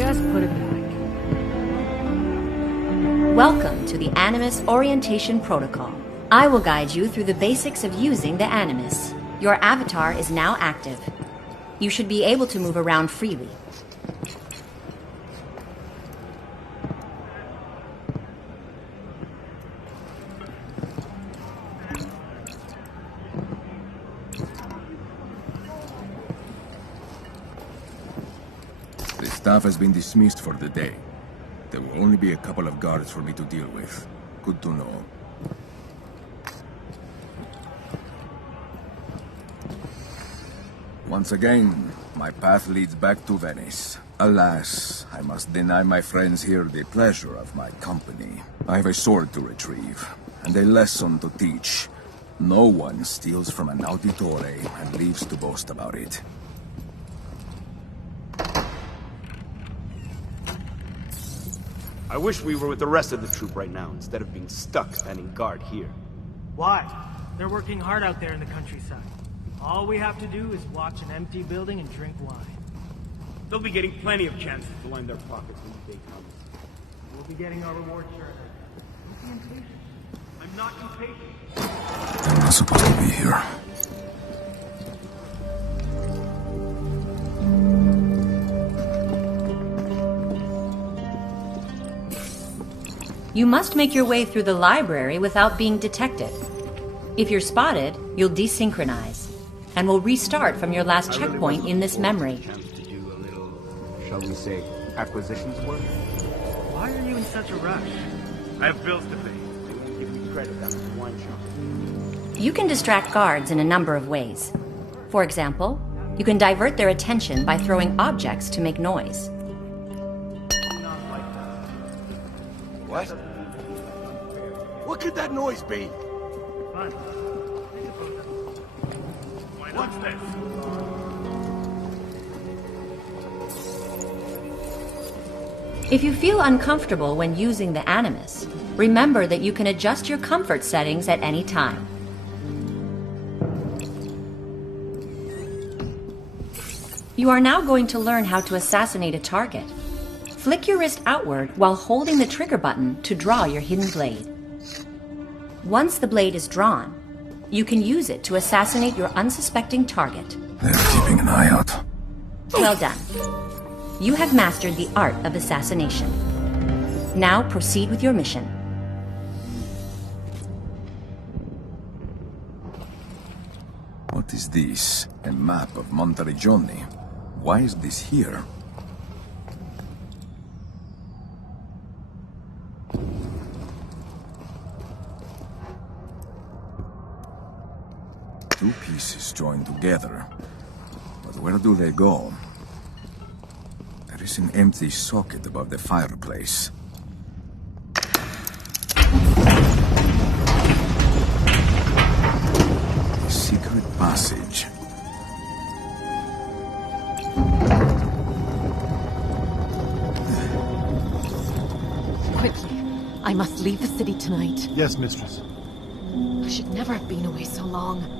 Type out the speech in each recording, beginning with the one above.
Just put it back. Welcome to the Animus Orientation Protocol. I will guide you through the basics of using the Animus. Your avatar is now active. You should be able to move around freely. The staff has been dismissed for the day. There will only be a couple of guards for me to deal with. Good to know. Once again, my path leads back to Venice. Alas, I must deny my friends here the pleasure of my company. I have a sword to retrieve, and a lesson to teach. No one steals from an Auditore and leaves to boast about it. I wish we were with the rest of the troop right now, instead of being stuck standing guard here. Why? They're working hard out there in the countryside. All we have to do is watch an empty building and drink wine. They'll be getting plenty of chances to line their pockets when the day comes. We'll be getting our reward share. Don't be impatient. I'm not impatient. I'm not supposed to be here. You must make your way through the library without being detected. If you're spotted, you'll desynchronize, and will restart from your last checkpoint in this memory. Chance to do a little, shall we say, acquisitions work? Why are you in such a rush? I have bills to pay. They won't give me credit after the wine shop. You can distract guards in a number of ways. For example, you can divert their attention by throwing objects to make noise. What? What could that noise be? Fun. What's this? If you feel uncomfortable when using the Animus, remember that you can adjust your comfort settings at any time. You are now going to learn how to assassinate a target. Flick your wrist outward while holding the trigger button to draw your hidden blade. Once the blade is drawn, you can use it to assassinate your unsuspecting target. They're keeping an eye out. Well done. You have mastered the art of assassination. Now proceed with your mission. What is this? A map of Monteregione. Why is this here? Two pieces joined together. But where do they go? There is an empty socket above the fireplace. A secret passage. Quickly. I must leave the city tonight. Yes, mistress. I should never have been away so long.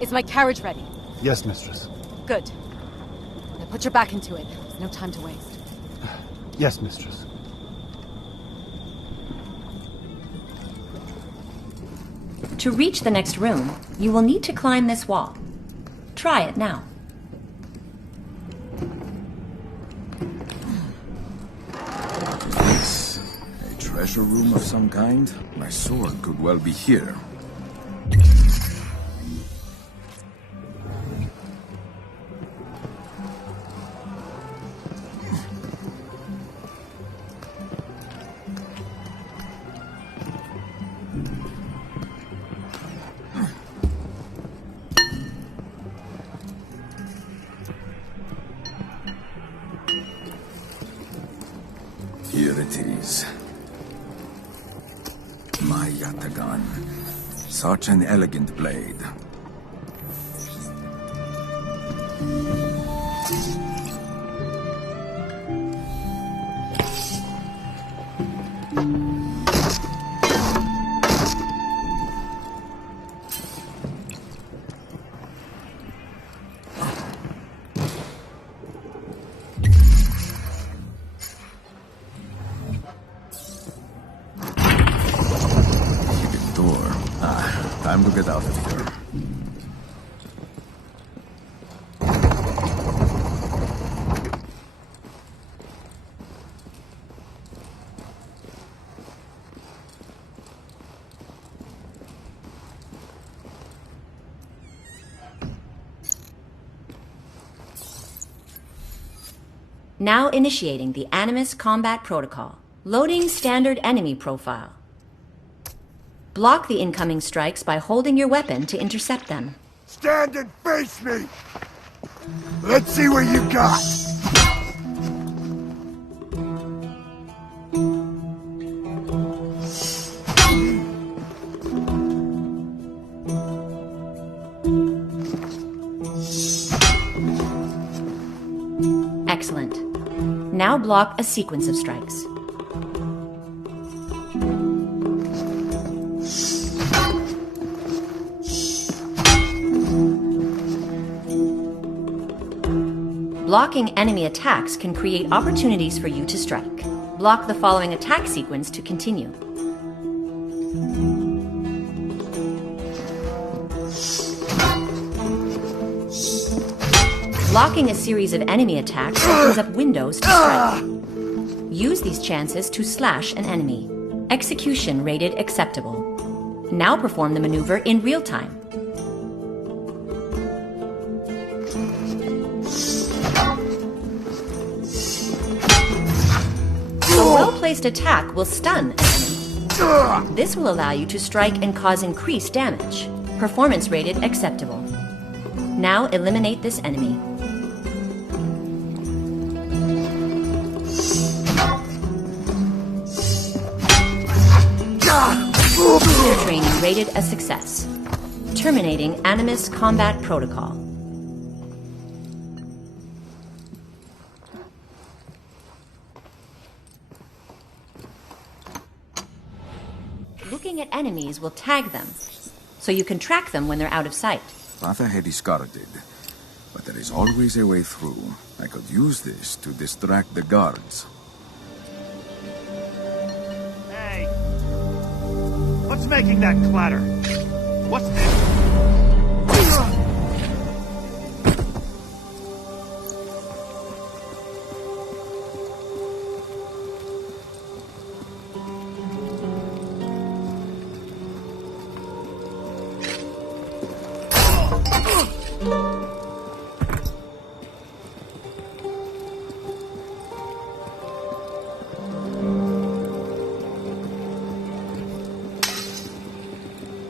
Is my carriage ready? Yes, mistress. Good. Now put your back into it. There's no time to waste. Yes, mistress. To reach the next room, you will need to climb this wall. Try it now. This? A treasure room of some kind? My sword could well be here. Here it is. My Yatagan. Such an elegant blade. Time to get out of here. Now initiating the Animus Combat Protocol. Loading standard enemy profile. Block the incoming strikes by holding your weapon to intercept them. Stand and face me! Let's see what you got! Excellent. Now block a sequence of strikes. Blocking enemy attacks can create opportunities for you to strike. Block the following attack sequence to continue. Blocking a series of enemy attacks opens up windows to strike. Use these chances to slash an enemy. Execution rated acceptable. Now perform the maneuver in real time. A well-placed attack will stun an enemy. This will allow you to strike and cause increased damage. Performance rated acceptable. Now eliminate this enemy. Computer training rated a success. Terminating Animus Combat Protocol. Looking at enemies will tag them, so you can track them when they're out of sight. Path ahead is guarded, but there is always a way through. I could use this to distract the guards. Hey! What's making that clatter? What's this?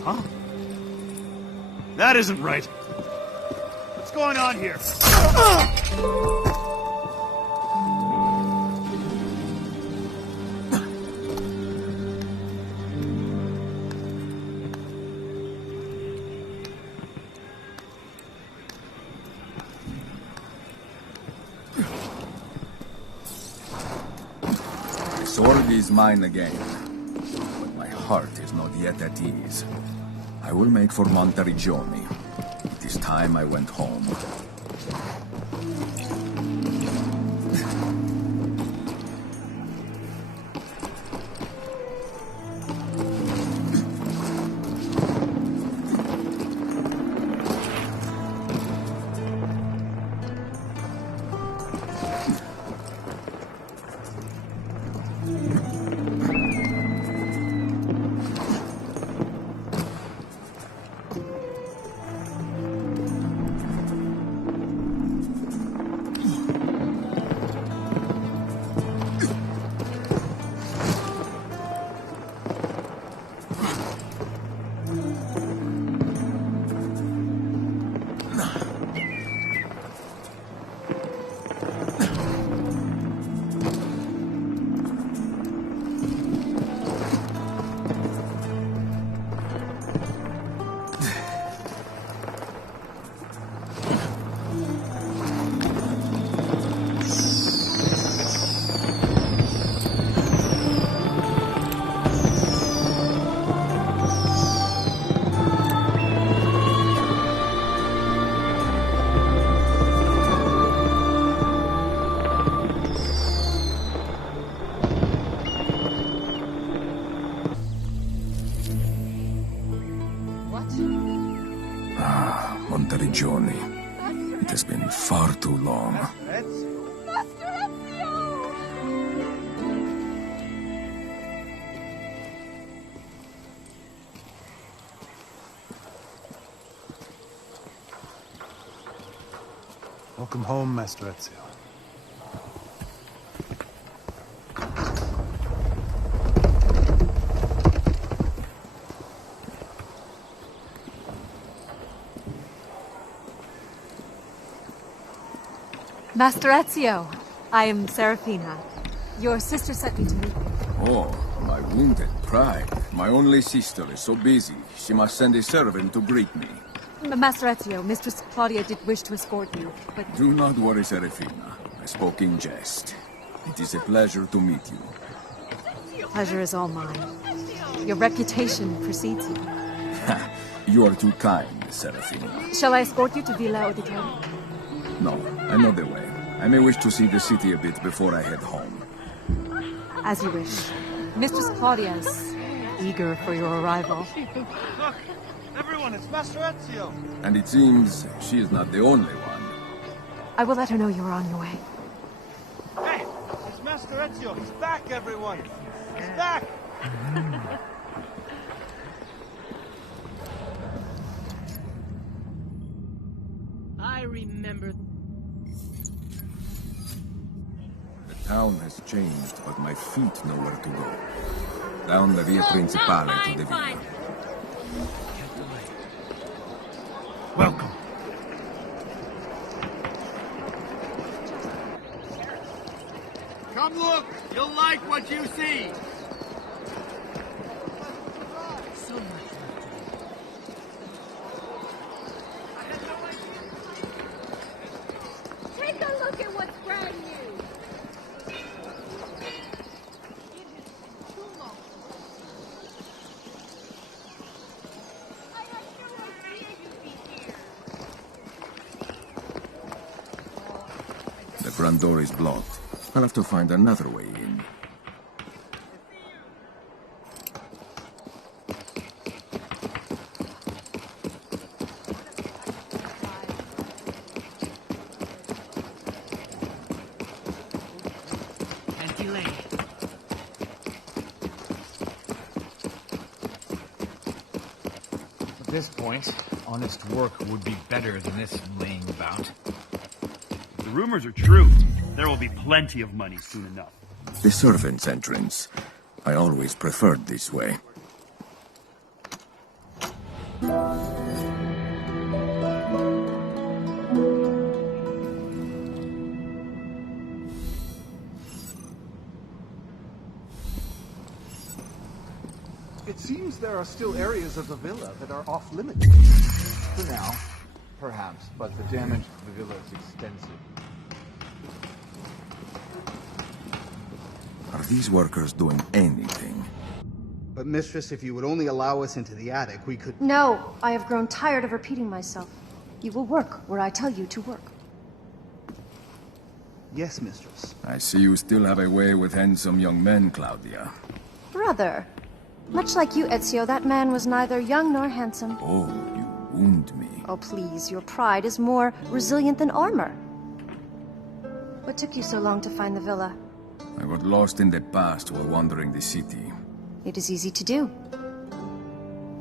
Huh? That isn't right. What's going on here? The sword is mine again, but my heart is not yet at ease. I will make for Monteriggioni. It is time I went home. Welcome home, Master Ezio. Master Ezio, I am Serafina. Your sister sent me to meet you. Oh, my wounded pride. My only sister is so busy, she must send a servant to greet me. Master Ezio, Mistress Claudia did wish to escort you, but... Do not worry, Serafina. I spoke in jest. It is a pleasure to meet you. Pleasure is all mine. Your reputation precedes you. Ha! You are too kind, Serafina. Shall I escort you to Villa Auditore? No, I know the way. I may wish to see the city a bit before I head home. As you wish. Mistress Claudia is eager for your arrival. Look! Everyone, it's Master Ezio! And it seems she is not the only one. I will let her know you are on your way. Hey! It's Master Ezio! He's back, everyone! He's back! I remember. The town has changed, but my feet know where to go. Down the Via Principale to the villa. Welcome. Come look! You'll like what you see! Take a look at what's brand new! I had no idea you'd be here! The front door is blocked. I'll have to find another way in. At this point, honest work would be better than this laying about. If the rumors are true, there will be plenty of money soon enough. The servant's entrance. I always preferred this way. It seems there are still areas of the villa that are off-limits. For now, perhaps, but the damage to the villa is extensive. Are these workers doing anything? But mistress, if you would only allow us into the attic, we could... No, I have grown tired of repeating myself. You will work where I tell you to work. Yes, mistress. I see you still have a way with handsome young men, Claudia. Brother. Much like you, Ezio, that man was neither young nor handsome. Oh, you wound me. Oh, please, your pride is more resilient than armor. What took you so long to find the villa? I got lost in the past while wandering the city. It is easy to do.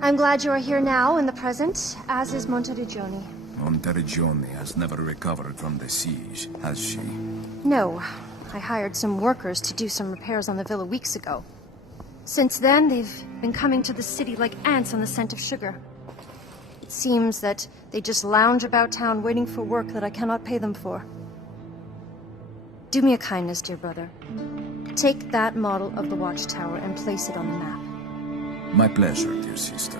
I'm glad you are here now in the present, as is Monteriggioni. Monteriggioni has never recovered from the siege, has she? No. I hired some workers to do some repairs on the villa weeks ago. Since then, they've been coming to the city like ants on the scent of sugar. It seems that they just lounge about town waiting for work that I cannot pay them for. Do me a kindness, dear brother. Take that model of the watchtower and place it on the map. My pleasure, dear sister.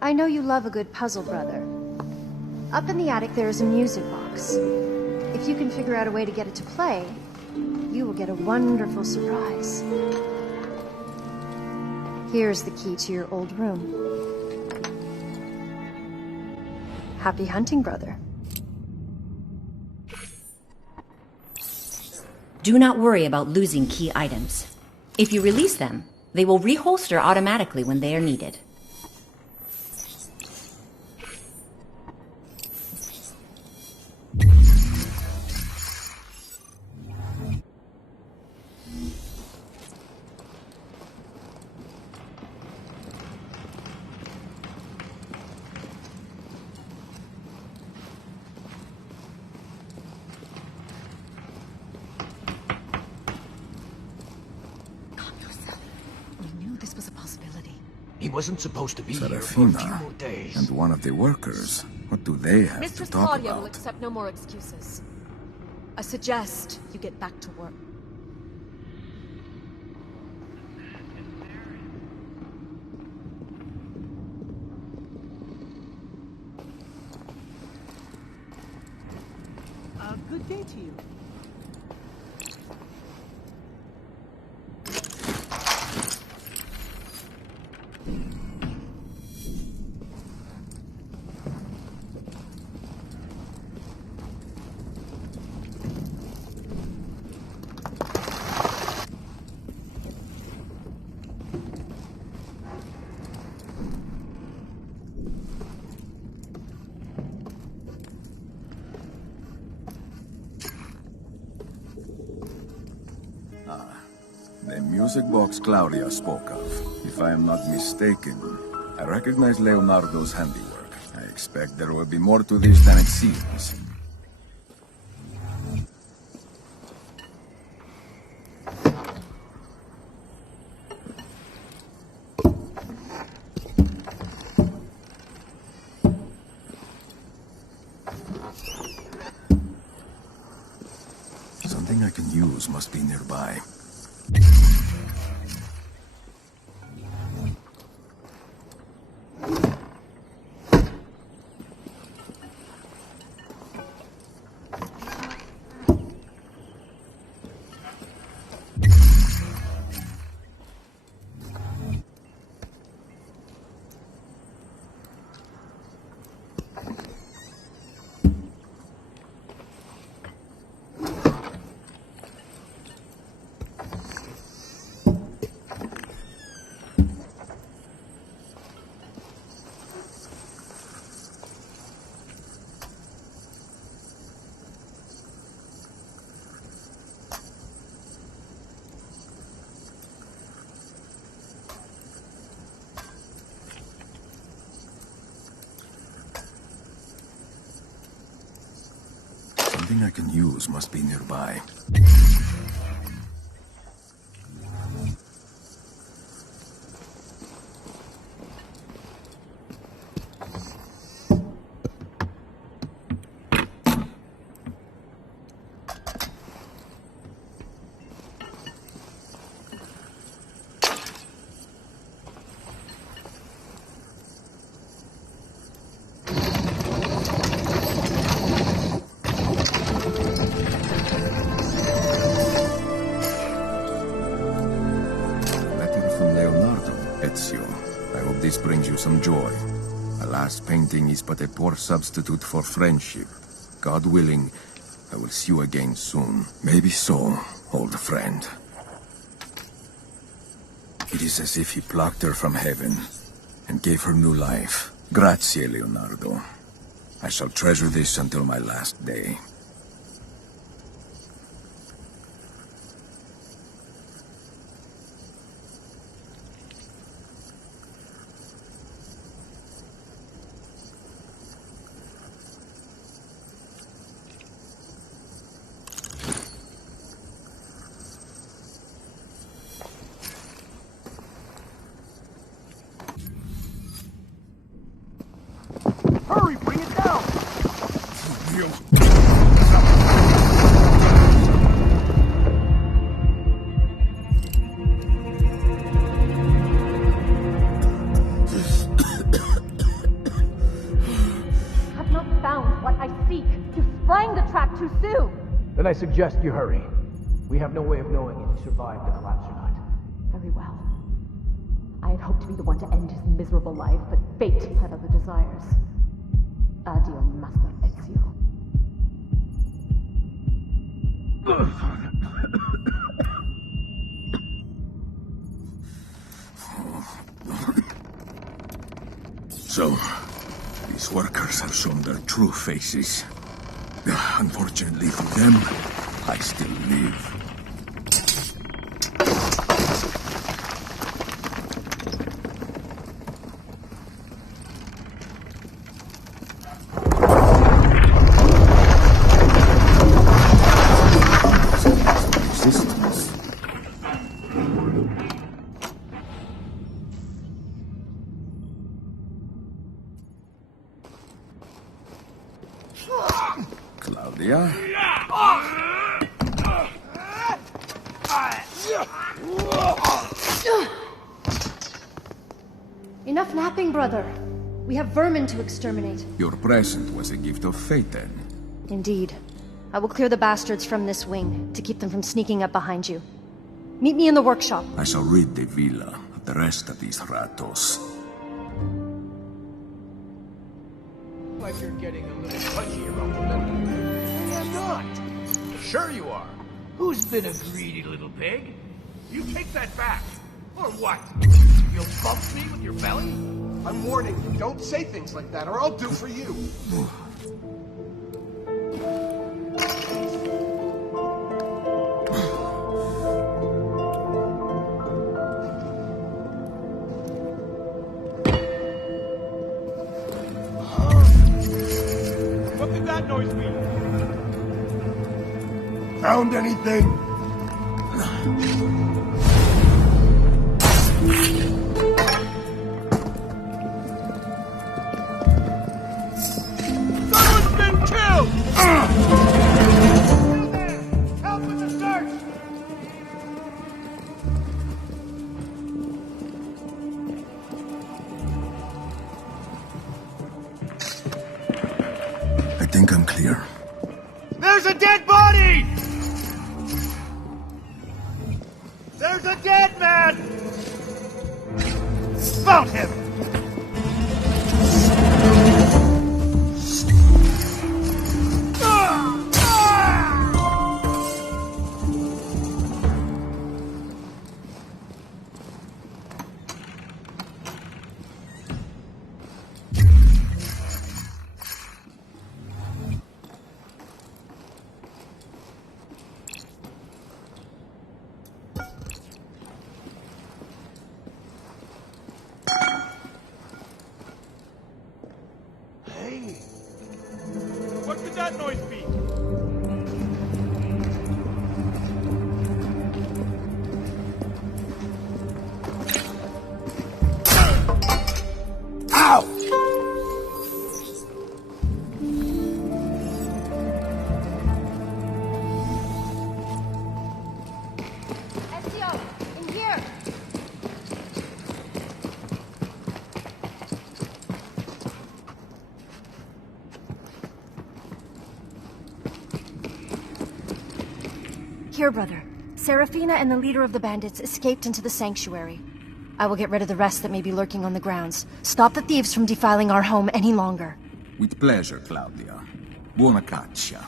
I know you love a good puzzle, brother. Up in the attic there is a music box. If you can figure out a way to get it to play, you will get a wonderful surprise. Here's the key to your old room. Happy hunting, brother. Do not worry about losing key items. If you release them, they will reholster automatically when they are needed. He wasn't supposed to be here for a few more days. And one of the workers. What do they have Mistress to talk Claudia will about? accept no more excuses. I suggest you get back to work. Good day to you. The music box Claudia spoke of. If I am not mistaken, I recognize Leonardo's handiwork. I expect there will be more to this than it seems. Something I can use must be nearby. Something I can use must be nearby. Ezio, I hope this brings you some joy. A last painting is but a poor substitute for friendship. God willing, I will see you again soon. Maybe so, old friend. It is as if he plucked her from heaven and gave her new life. Grazie, Leonardo. I shall treasure this until my last day. Hurry, bring it down! Have not found what I seek. You sprang the trap too soon. Then I suggest you hurry. We have no way of knowing if he survived the collapse or not. Very well. I had hoped to be the one to end his miserable life, but fate had other desires. Addio, Master Ezio. So, these workers have shown their true faces. Unfortunately for them, I still live. Claudia. Enough napping, brother. We have vermin to exterminate. Your present was a gift of fate, then. Indeed. I will clear the bastards from this wing, to keep them from sneaking up behind you. Meet me in the workshop. I shall rid the villa of the rest of these ratos. Like you're getting a little touchy about the metal. I'm not. Sure you are. Who's been a greedy little pig? You take that back. Or what? You'll bump me with your belly? I'm warning you, don't say things like that, or I'll do for you. What did that noise mean? Found anything? Someone's been killed! Help with the search! I think I'm clear. There's a dead body! There's a dead man! Found him! What could that noise be? Ow! Ezio, in here! Here, brother. Serafina and the leader of the bandits escaped into the sanctuary. I will get rid of the rest that may be lurking on the grounds. Stop the thieves from defiling our home any longer. With pleasure, Claudia. Buona caccia.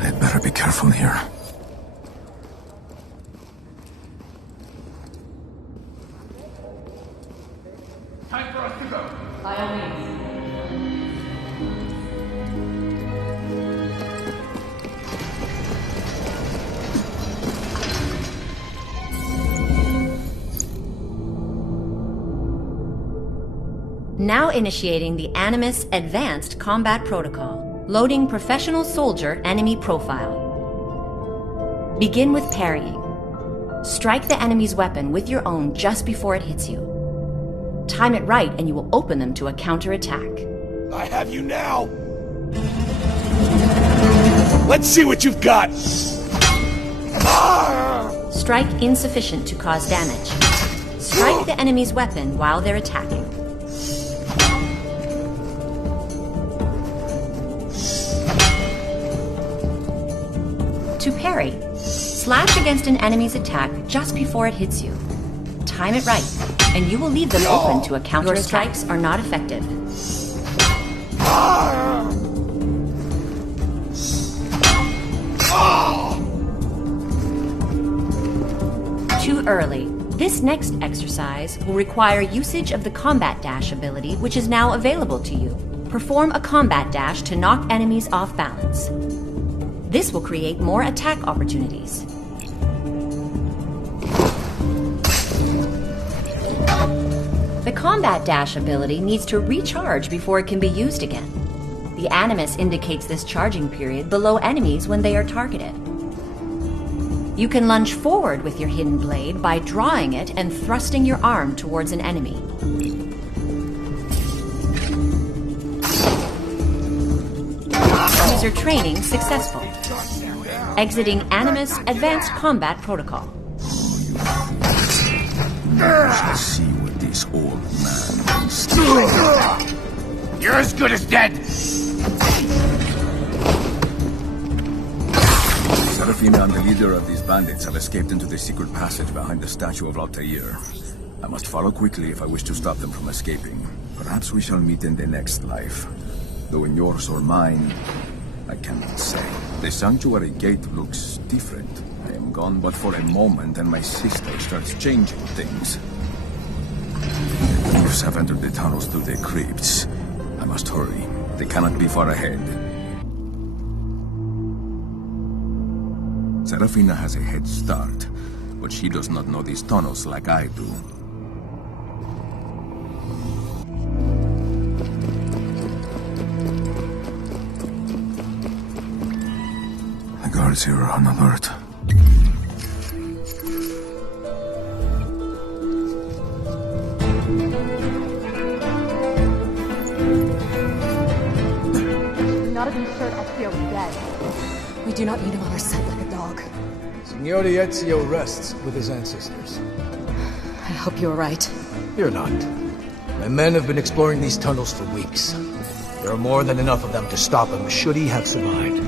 I'd better be careful here. Time for us to go. By all means. Now initiating the Animus Advanced Combat Protocol. Loading Professional Soldier Enemy Profile. Begin with parrying. Strike the enemy's weapon with your own just before it hits you. Time it right and you will open them to a counterattack. I have you now! Let's see what you've got! Strike insufficient to cause damage. Strike the enemy's weapon while they're attacking. To parry, slash against an enemy's attack just before it hits you. Time it right, and you will leave them open to a counterattack. Your strikes are not effective. Too early. This next exercise will require usage of the Combat Dash ability, which is now available to you. Perform a Combat Dash to knock enemies off balance. This will create more attack opportunities. The combat dash ability needs to recharge before it can be used again. The animus indicates this charging period below enemies when they are targeted. You can lunge forward with your hidden blade by drawing it and thrusting your arm towards an enemy. User training successful. Exiting Animus Advanced Combat Protocol. Now we shall see what this old man wants to do. You're as good as dead! Serafina and the leader of these bandits have escaped into the secret passage behind the statue of Altair. I must follow quickly if I wish to stop them from escaping. Perhaps we shall meet in the next life. Though in yours or mine, I cannot say. The sanctuary gate looks different. I am gone but for a moment and my sister starts changing things. The thieves have entered the tunnels through the crypts. I must hurry. They cannot be far ahead. Serafina has a head start, but she does not know these tunnels like I do. The guards here are on alert. Not even sure Ezio is dead. We do not need him on our scent like a dog. Signore Ezio rests with his ancestors. I hope you're right. You're not. My men have been exploring these tunnels for weeks. There are more than enough of them to stop him should he have survived.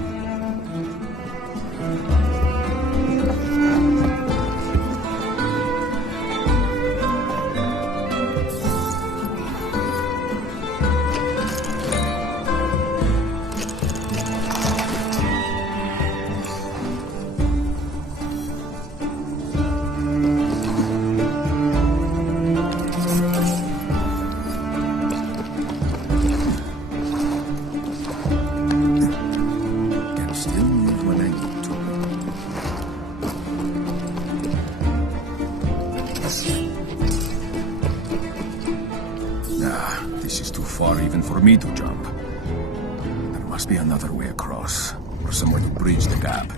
For me to jump. There must be another way across, or somewhere to bridge the gap.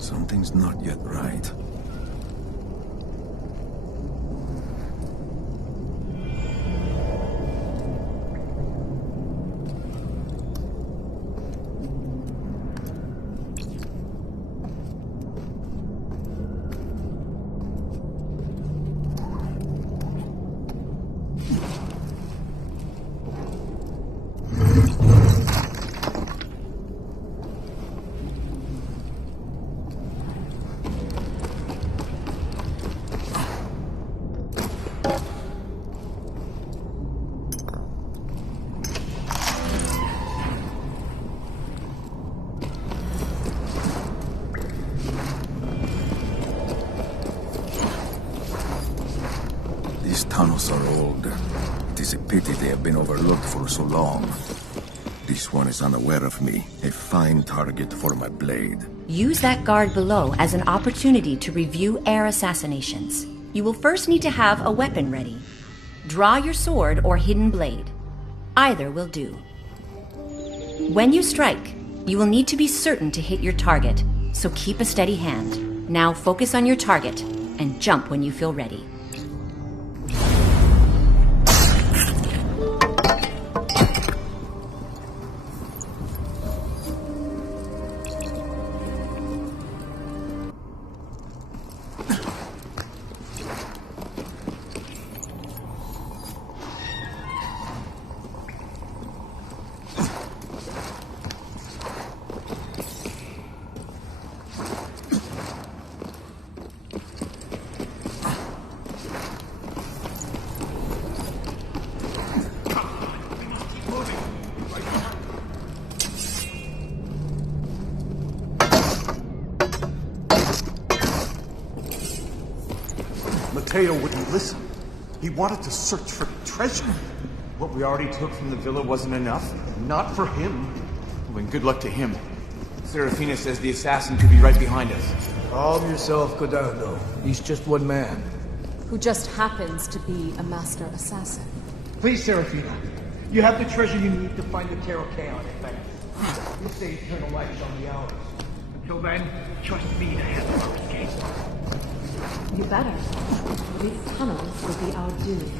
Something's not yet right. These tunnels are old. It is a pity they have been overlooked for so long. This one is unaware of me. A fine target for my blade. Use that guard below as an opportunity to review air assassinations. You will first need to have a weapon ready. Draw your sword or hidden blade. Either will do. When you strike, you will need to be certain to hit your target, so keep a steady hand. Now focus on your target and jump when you feel ready. Ezio wouldn't listen. He wanted to search for treasure. What we already took from the villa wasn't enough? Not for him. Well, then good luck to him. Serafina says the assassin could be right behind us. Calm yourself, Codardo. He's just one man. Who just happens to be a master assassin. Please, Serafina. You have the treasure you need to find the Tarot Chaos effect. You'll say eternal life shall be ours. Until then, trust me to handle our escape. You better. These tunnels will be our doom.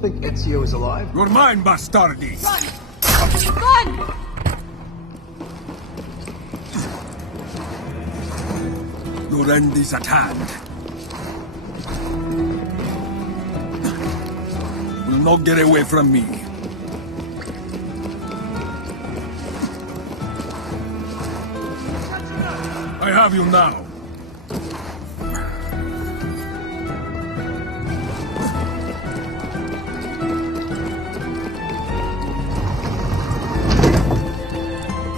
Think Ezio is alive? You're mine, bastardi! Run! Your end is at hand. You will not get away from me. I have you now.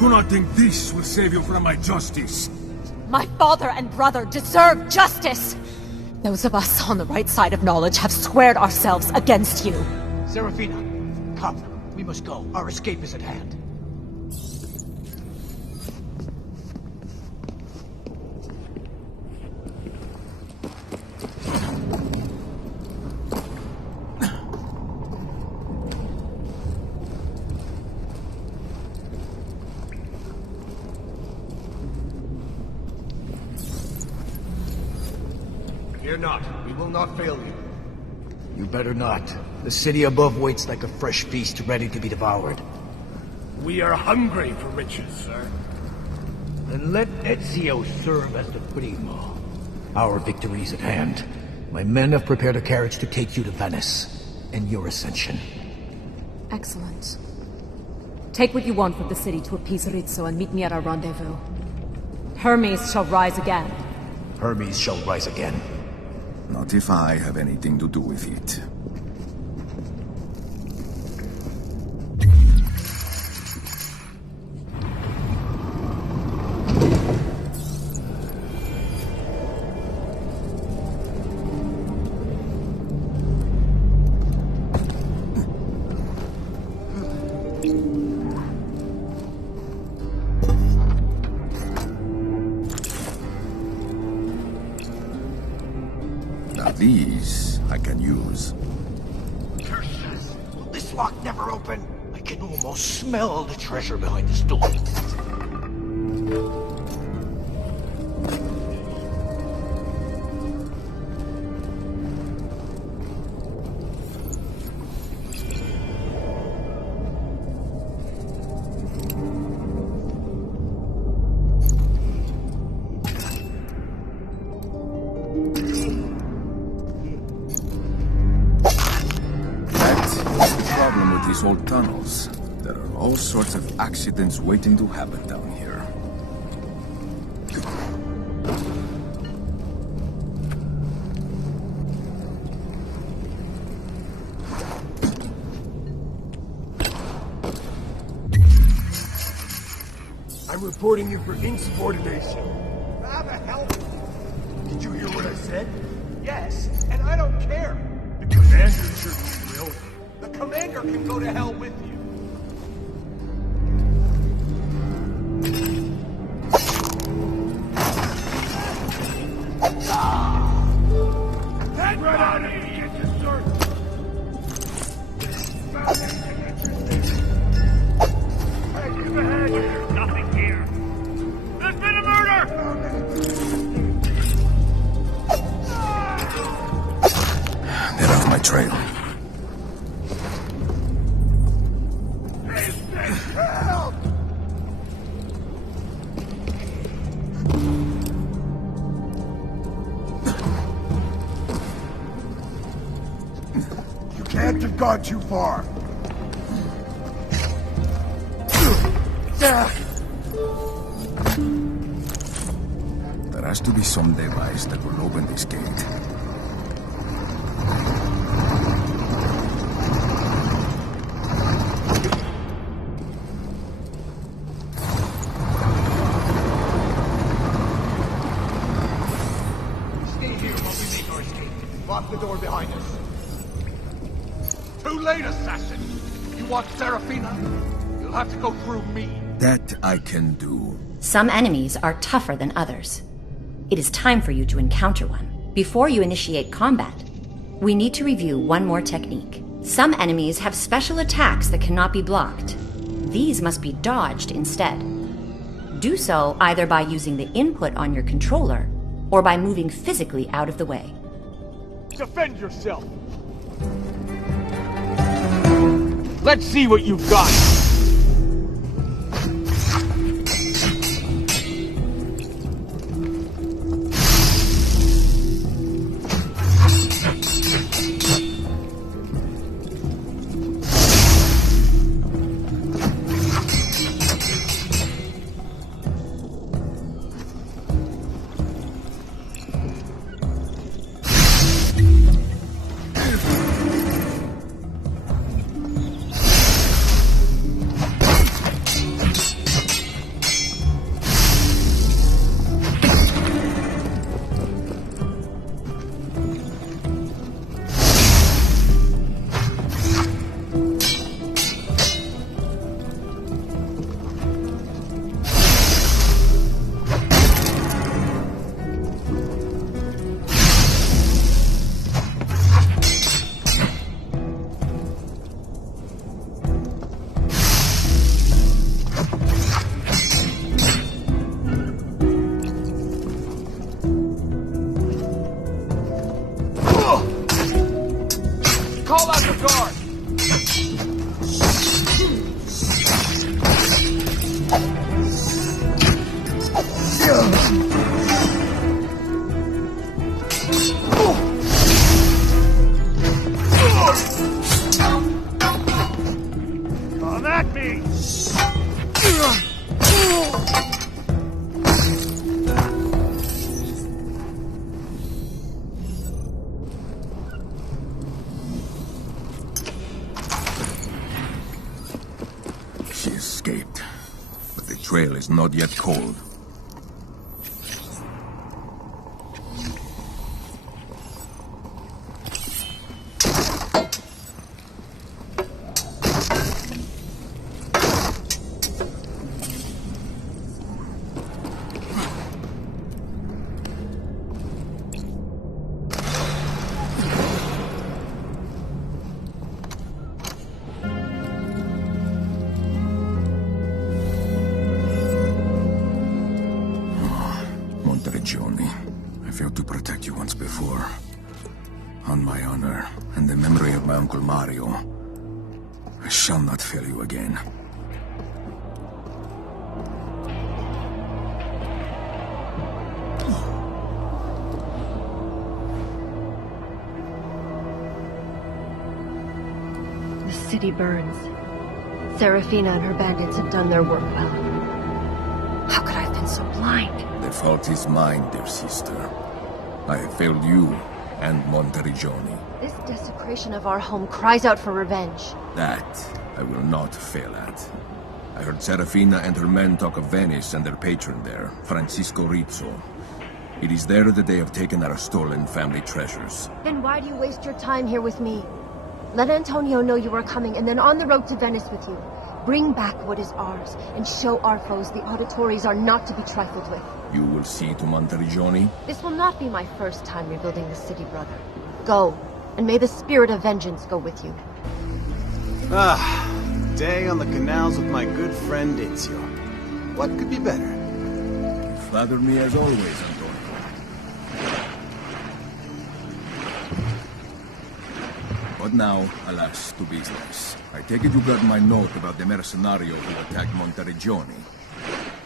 Do not think this will save you from my justice. My father and brother deserve justice! Those of us on the right side of knowledge have squared ourselves against you. Serafina, come. We must go. Our escape is at hand. Fear not. We will not fail you. You better not. The city above waits like a fresh feast ready to be devoured. We are hungry for riches, sir. Then let Ezio serve as the primo. Our victory's at hand. My men have prepared a carriage to take you to Venice, and your ascension. Excellent. Take what you want from the city to appease Rizzo and meet me at our rendezvous. Hermes shall rise again. Hermes shall rise again. Not if I have anything to do with it. These I can use. Curses! Will this lock never open? I can almost smell the treasure behind this door. These old tunnels. There are all sorts of accidents waiting to happen down here. I'm reporting you for insubordination. How the hell? Did you hear what I said? Yes, and I don't care. The commander certainly will. The commander can go to hell with you. Head right out and get to search. Hey, give a head. There's nothing here. There's been a murder! They're off my trail. can't have gone too far. There has to be some device that will open this gate. Stay here while we make our escape. Lock the door behind us. Too late, assassin! You want Serafina? You'll have to go through me. That I can do. Some enemies are tougher than others. It is time for you to encounter one. Before you initiate combat, we need to review one more technique. Some enemies have special attacks that cannot be blocked. These must be dodged instead. Do so either by using the input on your controller or by moving physically out of the way. Defend yourself! Let's see what you've got! Call out the guard! Come at me! She escaped, but the trail is not yet cold. I failed to protect you once before. On my honor, and the memory of my Uncle Mario, I shall not fail you again. The city burns. Serafina and her bandits have done their work well. How could I have been so blind? The fault is mine, dear sister. I have failed you and Monteriggioni. This desecration of our home cries out for revenge. That I will not fail at. I heard Serafina and her men talk of Venice and their patron there, Francisco Rizzo. It is there that they have taken our stolen family treasures. Then why do you waste your time here with me? Let Antonio know you are coming, and then on the road to Venice with you. Bring back what is ours, and show our foes the Auditores are not to be trifled with. You will see to Monteriggioni? This will not be my first time rebuilding the city, brother. Go, and may the spirit of vengeance go with you. Day on the canals with my good friend Ezio. What could be better? You flatter me as always, Antonio. But now, alas, to business. I take it you got my note about the mercenario who attacked Monteriggioni.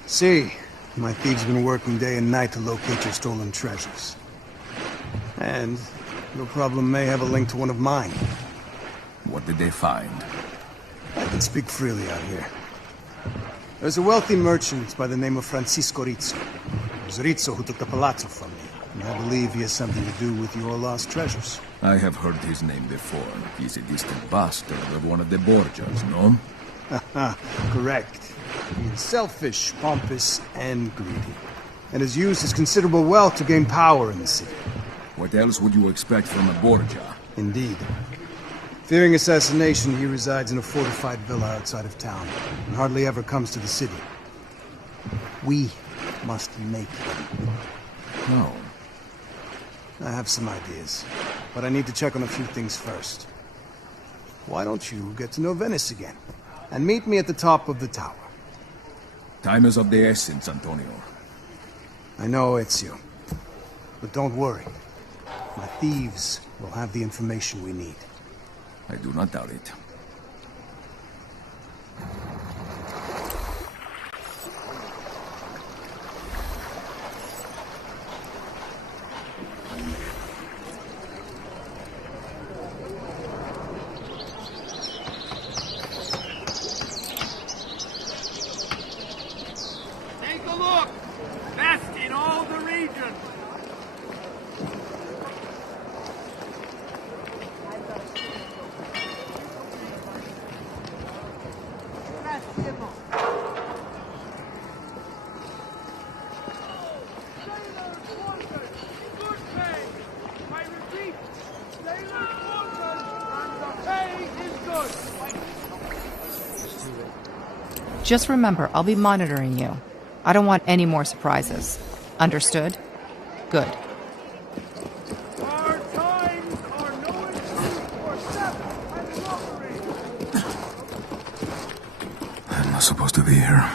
See, my thieves have been working day and night to locate your stolen treasures. And your problem may have a link to one of mine. What did they find? I can speak freely out here. There's a wealthy merchant by the name of Francisco Rizzo. It was Rizzo who took the palazzo from me, and I believe he has something to do with your lost treasures. I have heard his name before. He's a distant bastard of one of the Borgias, no? Correct. He is selfish, pompous, and greedy, and has used his considerable wealth to gain power in the city. What else would you expect from a Borgia? Indeed. Fearing assassination, he resides in a fortified villa outside of town, and hardly ever comes to the city. We must make him. No. I have some ideas, but I need to check on a few things first. Why don't you get to know Venice again, and meet me at the top of the tower? Time is of the essence, Antonio. I know, Ezio. But don't worry. My thieves will have the information we need. I do not doubt it. Take a look! Best in all the region! Just remember, I'll be monitoring you. I don't want any more surprises. Understood? Good. Our times are no excuse for theft and robbery! I'm not supposed to be here.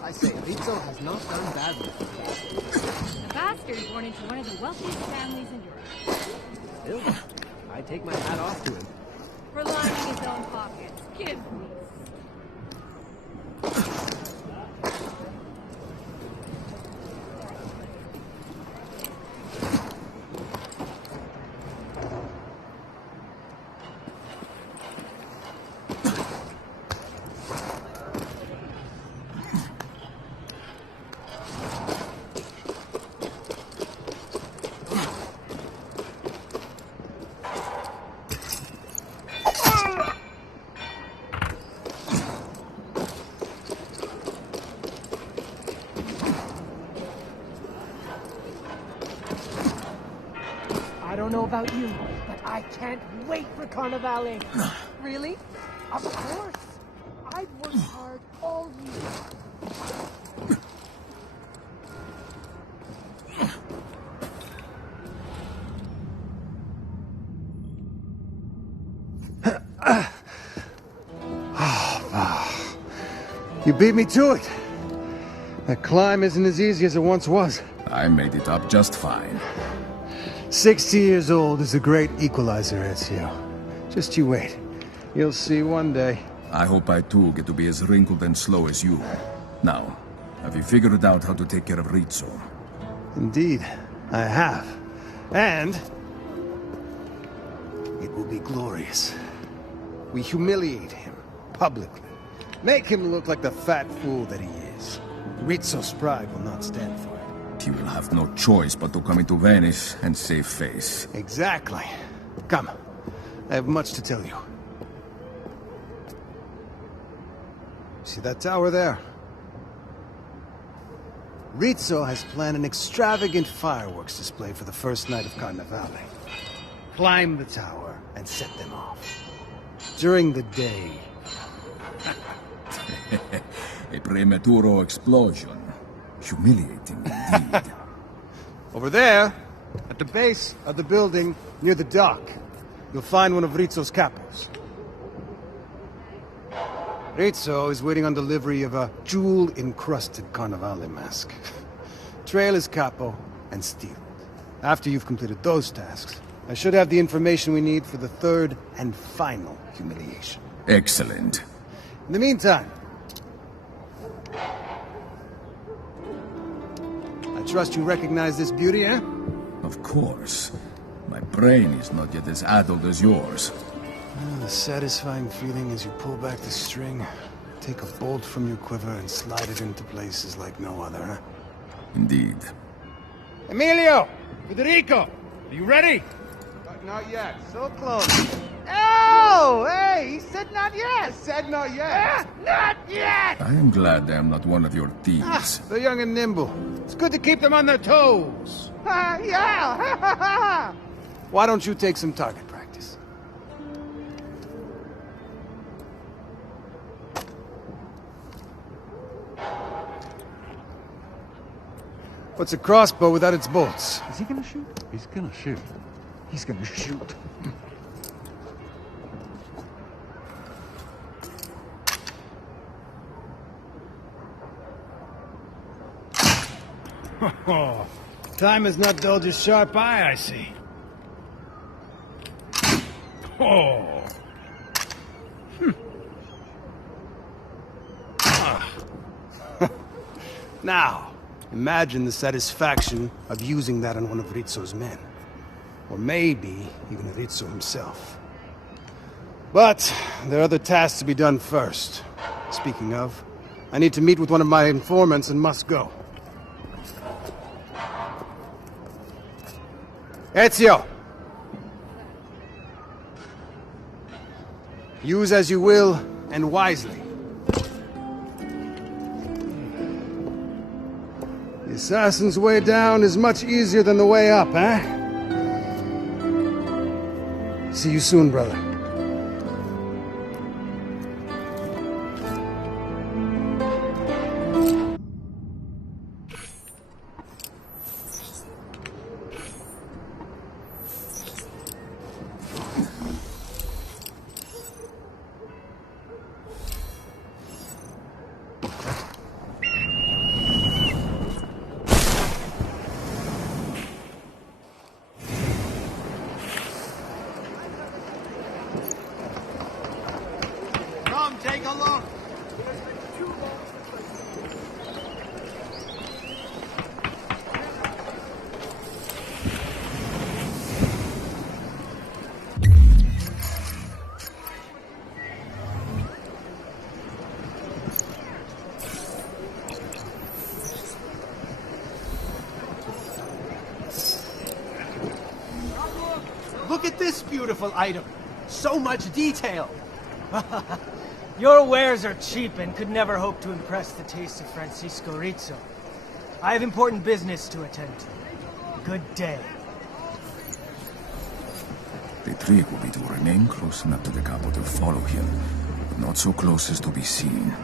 I say, Rizzo has not done badly. The bastard born into one of the wealthiest families in Europe. Still, I take my hat off to him. For lining his own pockets. Give me. I don't know about you, but I can't wait for Carnivale. Really? Of course. I've worked hard all year. You beat me to it. That climb isn't as easy as it once was. I made it up just fine. 60 years old is a great equalizer, Ezio. Just you wait. You'll see one day. I hope I too get to be as wrinkled and slow as you. Now, have you figured out how to take care of Rizzo? Indeed, I have. And it will be glorious. We humiliate him publicly. Make him look like the fat fool that he is. Rizzo's pride will not stand for it. He will have no choice but to come into Venice and save face. Exactly. Come. I have much to tell you. See that tower there? Rizzo has planned an extravagant fireworks display for the first night of Carnivale. Climb the tower and set them off. During the day. A prematuro explosion. Humiliating indeed. Over there, at the base of the building near the dock, you'll find one of Rizzo's capos. Rizzo is waiting on delivery of a jewel-encrusted Carnivale mask. Trail his capo and steal it. After you've completed those tasks, I should have the information we need for the third and final humiliation. Excellent. In the meantime, I trust you recognize this beauty, eh? Of course. My brain is not yet as adult as yours. The satisfying feeling as you pull back the string, take a bolt from your quiver and slide it into places like no other, huh? Indeed. Emilio! Federico! Are you ready? Not yet. So close. Oh! Hey! He said not yet! I said not yet. Not yet! I am glad I am not one of your thieves. They're young and nimble. It's good to keep them on their toes. Yeah! Why don't you take some target practice? What's a crossbow without its bolts? Is he gonna shoot? He's gonna shoot. He's gonna shoot. Oh, time has not dulled your sharp eye, I see. Oh. Now, imagine the satisfaction of using that on one of Rizzo's men. Or maybe even Rizzo himself. But there are other tasks to be done first. Speaking of, I need to meet with one of my informants and must go. Ezio! Use as you will, and wisely. The assassin's way down is much easier than the way up, eh? See you soon, brother. Come, take a look. Look at this beautiful item. So much detail. Your wares are cheap and could never hope to impress the taste of Francisco Rizzo. I have important business to attend to. Good day. The trick will be to remain close enough to the capo to follow him, but not so close as to be seen.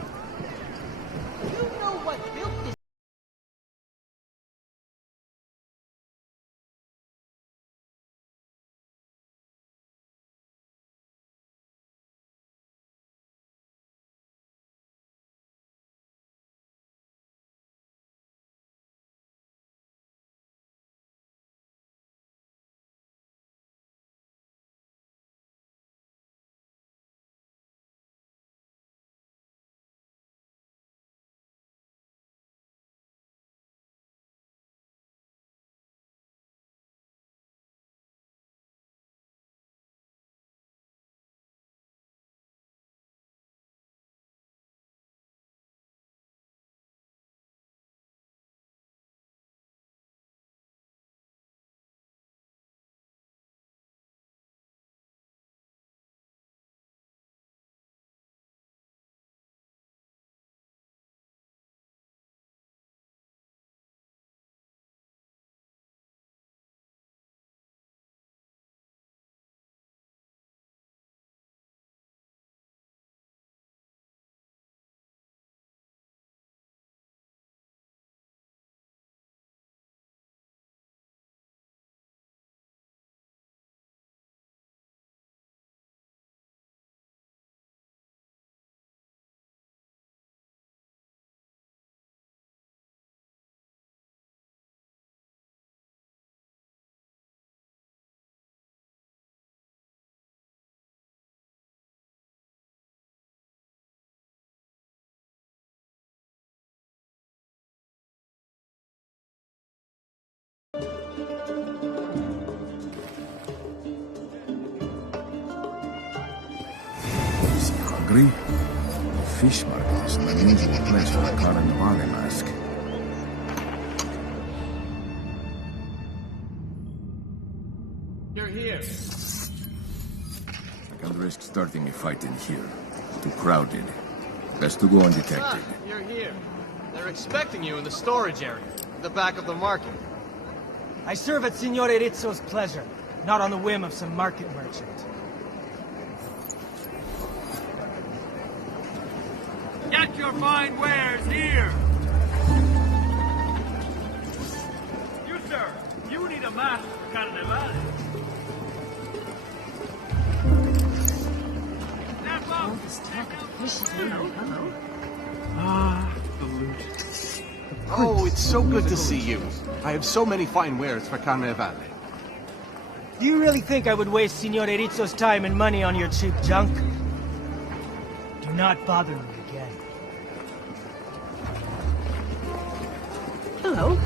Agree? The fish market is an unusual place for a carnival mask. You're here. I can't risk starting a fight in here. Too crowded. Best to go undetected. You're here. They're expecting you in the storage area, in the back of the market. I serve at Signore Rizzo's pleasure, not on the whim of some market merchant. Get your fine wares here! You, sir, you need a mask for Carnival. Hello. Ah, the loot. Oh, it's so good to see you. I have so many fine wares for Carnival. Do you really think I would waste Signore Rizzo's time and money on your cheap junk? Do not bother me again. Hello.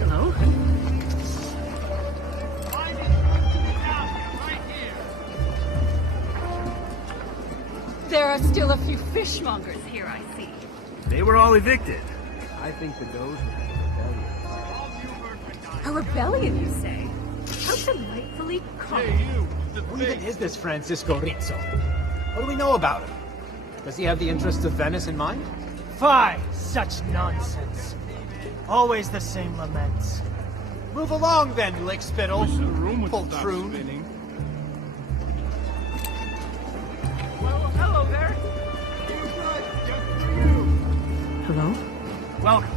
There are still a few fishmongers here, I see. They were all evicted. I think the doge A rebellion, you say? How delightfully calm. Who even is this Francisco Rizzo? What do we know about him? Does he have the interests of Venice in mind? Fie! Such nonsense. Always the same laments. Move along then, lickspittle. Poltroon. Well, hello there. Hello? Welcome.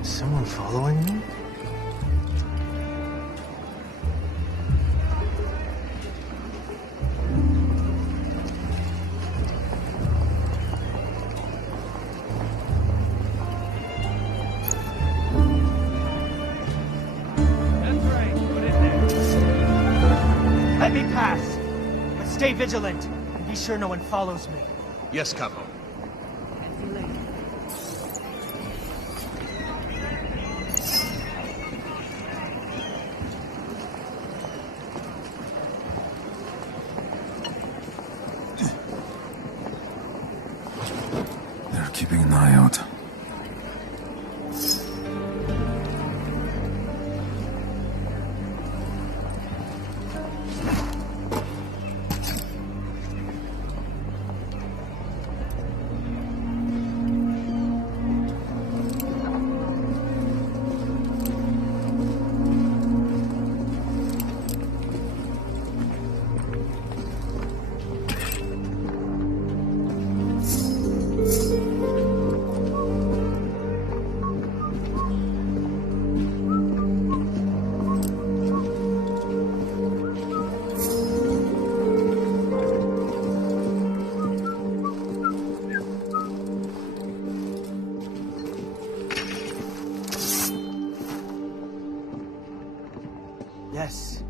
Is someone following me? Let me pass, but stay vigilant and be sure no one follows me. Yes, Capo. They're keeping an eye out. Yes,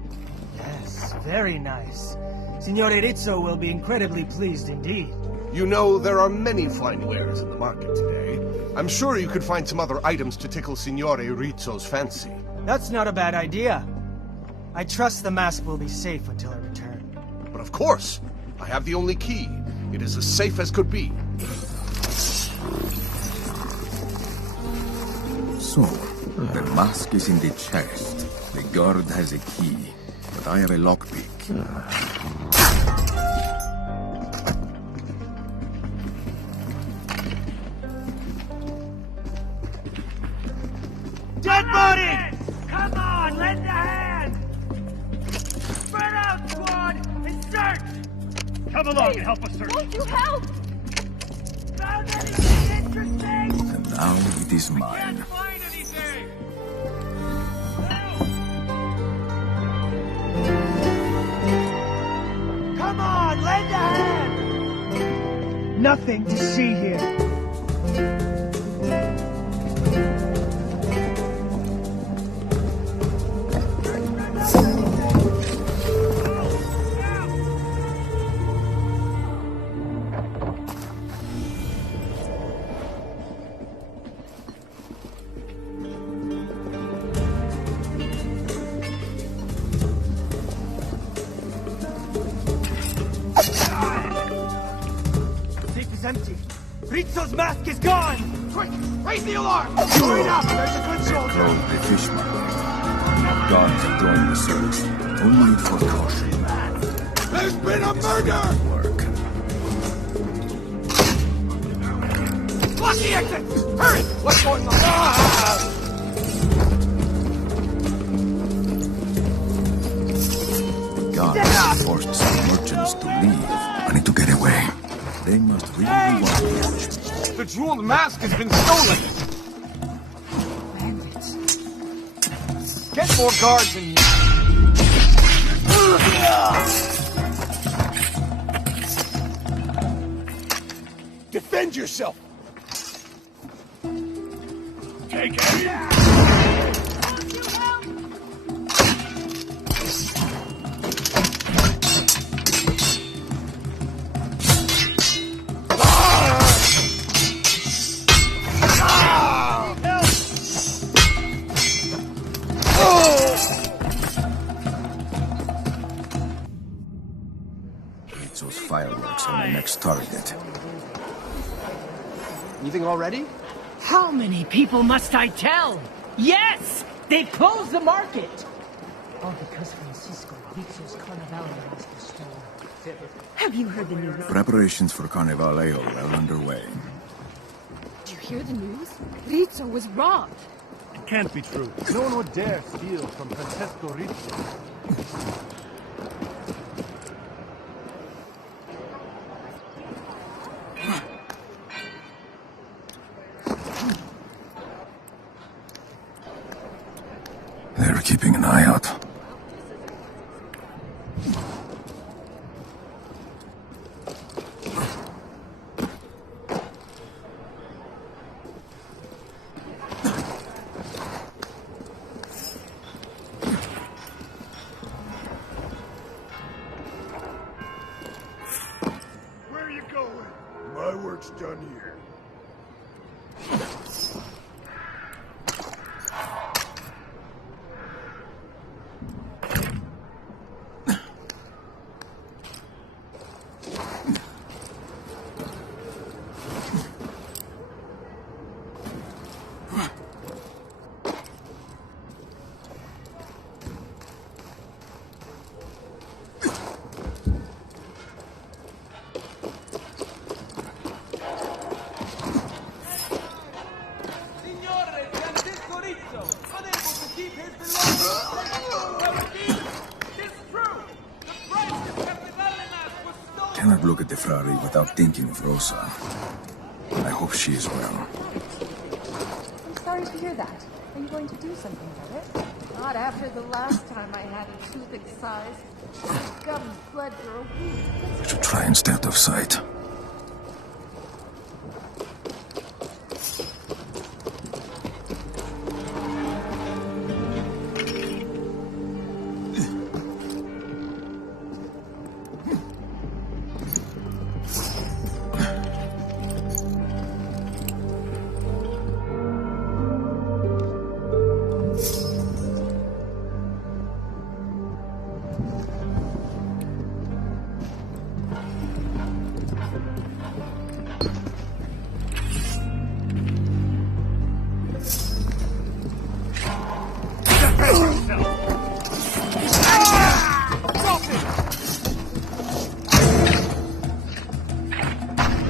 very nice. Signore Rizzo will be incredibly pleased indeed. You know, there are many fine wares in the market today. I'm sure you could find some other items to tickle Signore Rizzo's fancy. That's not a bad idea. I trust the mask will be safe until I return. But of course, I have the only key. It is as safe as could be. So, the mask is in the chest. The guard has a key, but I have a lockpick. Dead body! Come on, lend a hand! Spread out, squad, and search! Come along and help us search. Won't you help? Found anything interesting? And now it is mine. Find anything? Come on, lend a hand! Nothing to see here. is empty. Rizzo's mask is gone! Quick! Raise the alarm! Hurry up! There's a good soldier! Closed the fish market. Guards have joined the search. Only for caution. There's been a murder! Work. Block the exit! Hurry! What's going on? Guards have forced some merchants to leave. I need to get away. They must really want to catch me. The jeweled mask has been stolen! Get more guards in here. Defend yourself! Take it! Those fireworks are the next target. Anything already? How many people must I tell? Yes! They've closed the market! All because Francisco Rizzo's Carnivale was destroyed. Have you heard the news? Preparations for Carnivale are well underway. Did you hear the news? Rizzo was robbed. It can't be true. No one would dare steal from Francesco Rizzo. They're keeping an eye out. Where are you going? My work's done here. Cannot look at the Frari without thinking of Rosa. I hope she is well. I'm sorry to hear that. Are you going to do something about it? Not after the last time I had a tooth excised. Gum bled for a week. I should try and stay out of sight.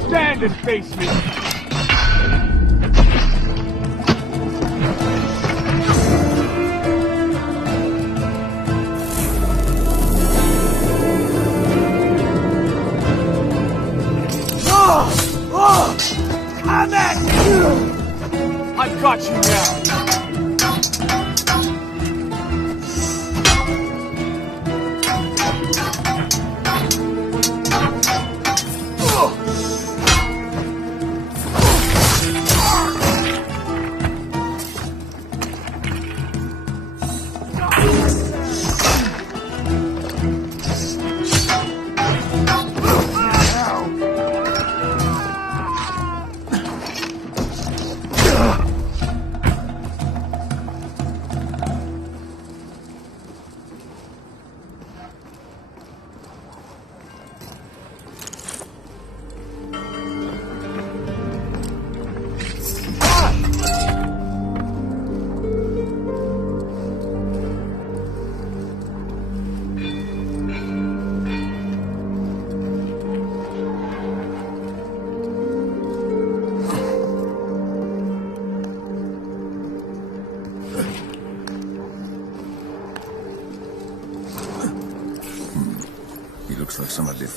Stand and face me! Come at me! I've got you now!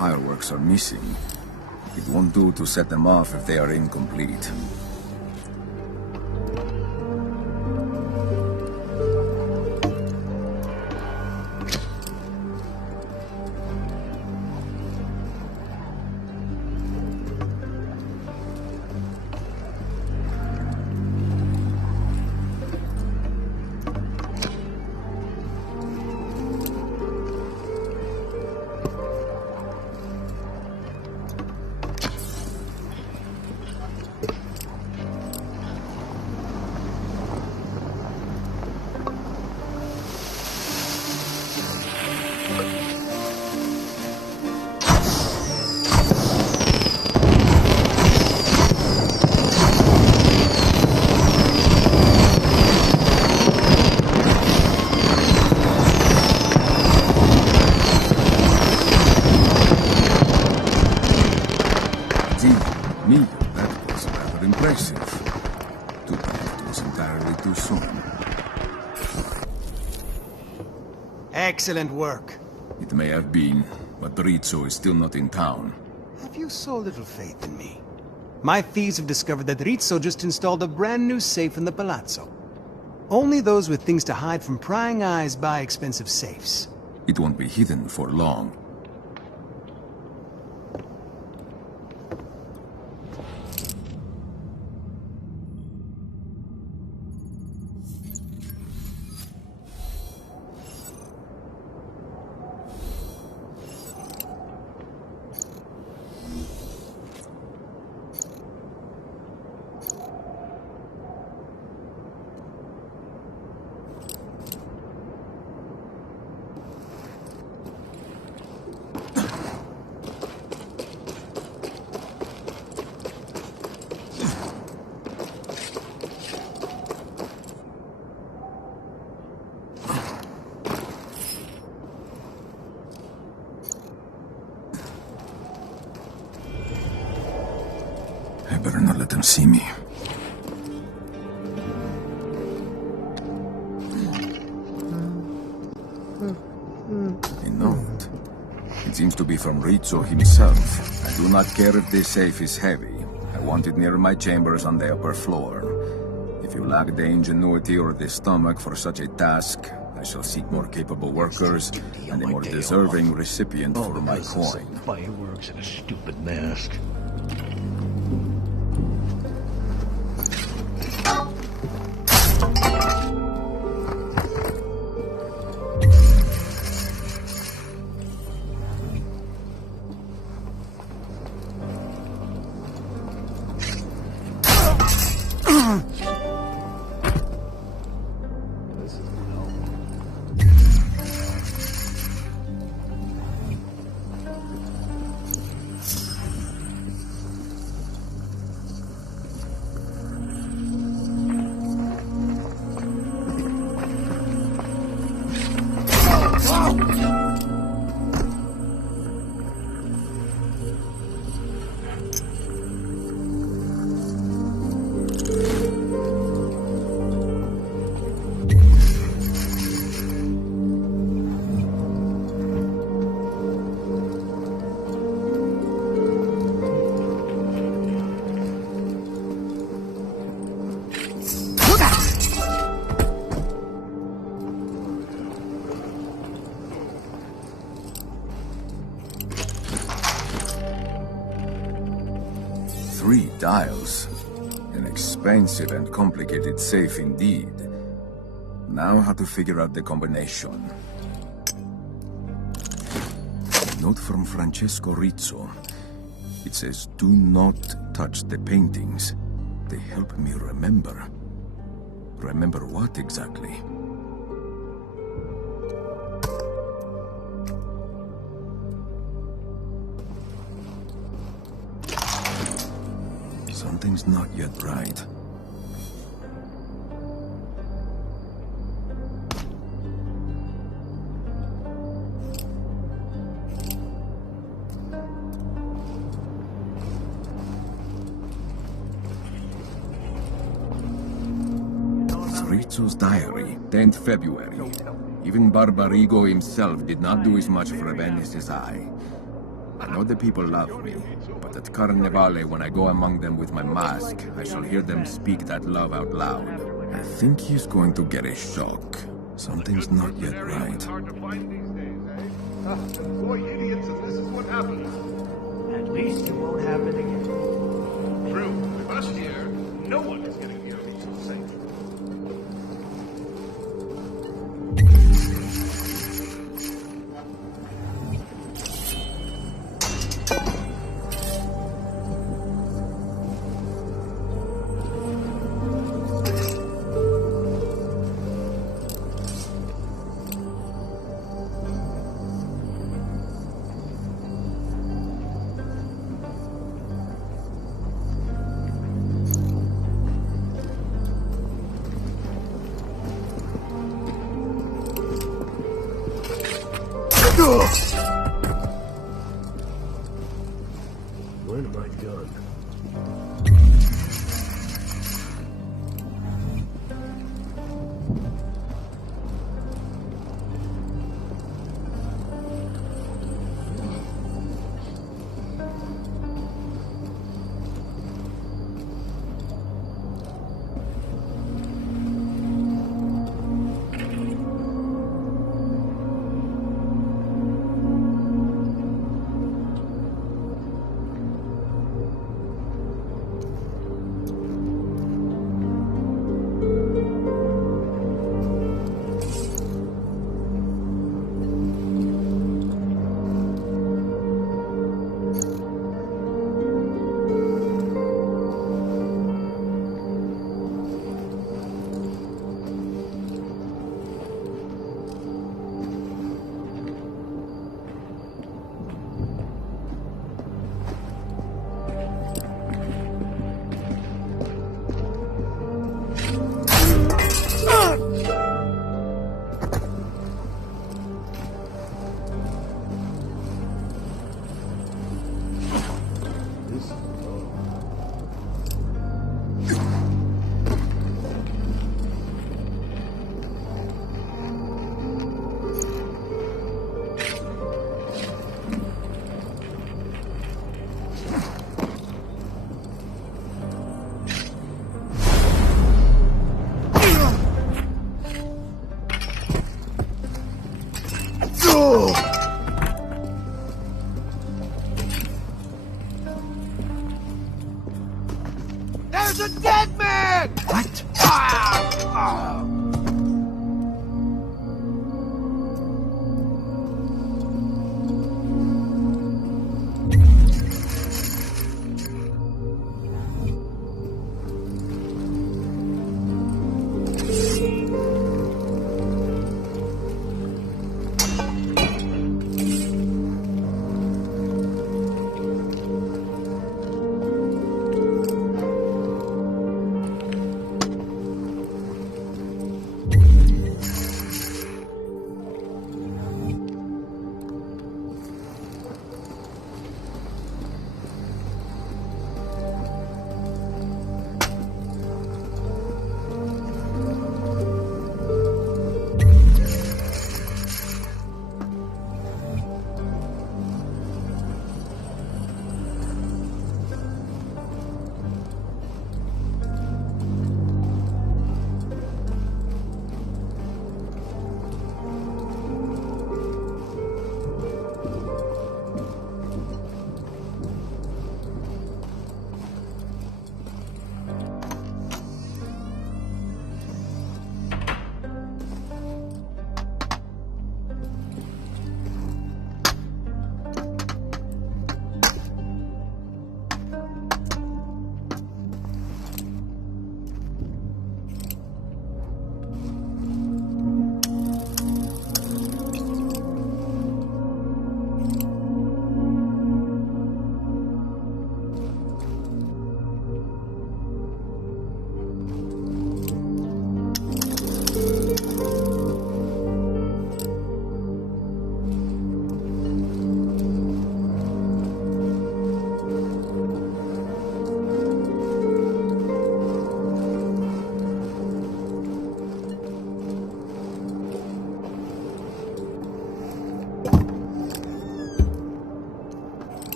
fireworks are missing. It won't do to set them off if they are incomplete. That was rather impressive. Too bad it was entirely too soon. Excellent work. It may have been, but Rizzo is still not in town. Have you so little faith in me? My thieves have discovered that Rizzo just installed a brand new safe in the palazzo. Only those with things to hide from prying eyes buy expensive safes. It won't be hidden for long. I better not let them see me. A note. It seems to be from Rizzo himself. I do not care if this safe is heavy. I want it near my chambers on the upper floor. If you lack the ingenuity or the stomach for such a task, I shall seek more capable workers and a more deserving recipient for my coin. Fireworks and a stupid mask. Three dials. An expensive and complicated safe indeed. Now how to figure out the combination. A note from Francesco Rizzo. It says, "Do not touch the paintings. They help me remember." Remember what exactly? Something's not yet right. Rizzo's diary, 10th February. Even Barbarigo himself did not do as much for Venice as I. I know the people love me, but at Carnevale, when I go among them with my mask, I shall hear them speak that love out loud. I think he's going to get a shock. Something's not yet right. Boy, idiots, and this is what happens. At least it won't happen again. True. With us here, no one is getting near me so safe. When am I done? There's a dead man! What?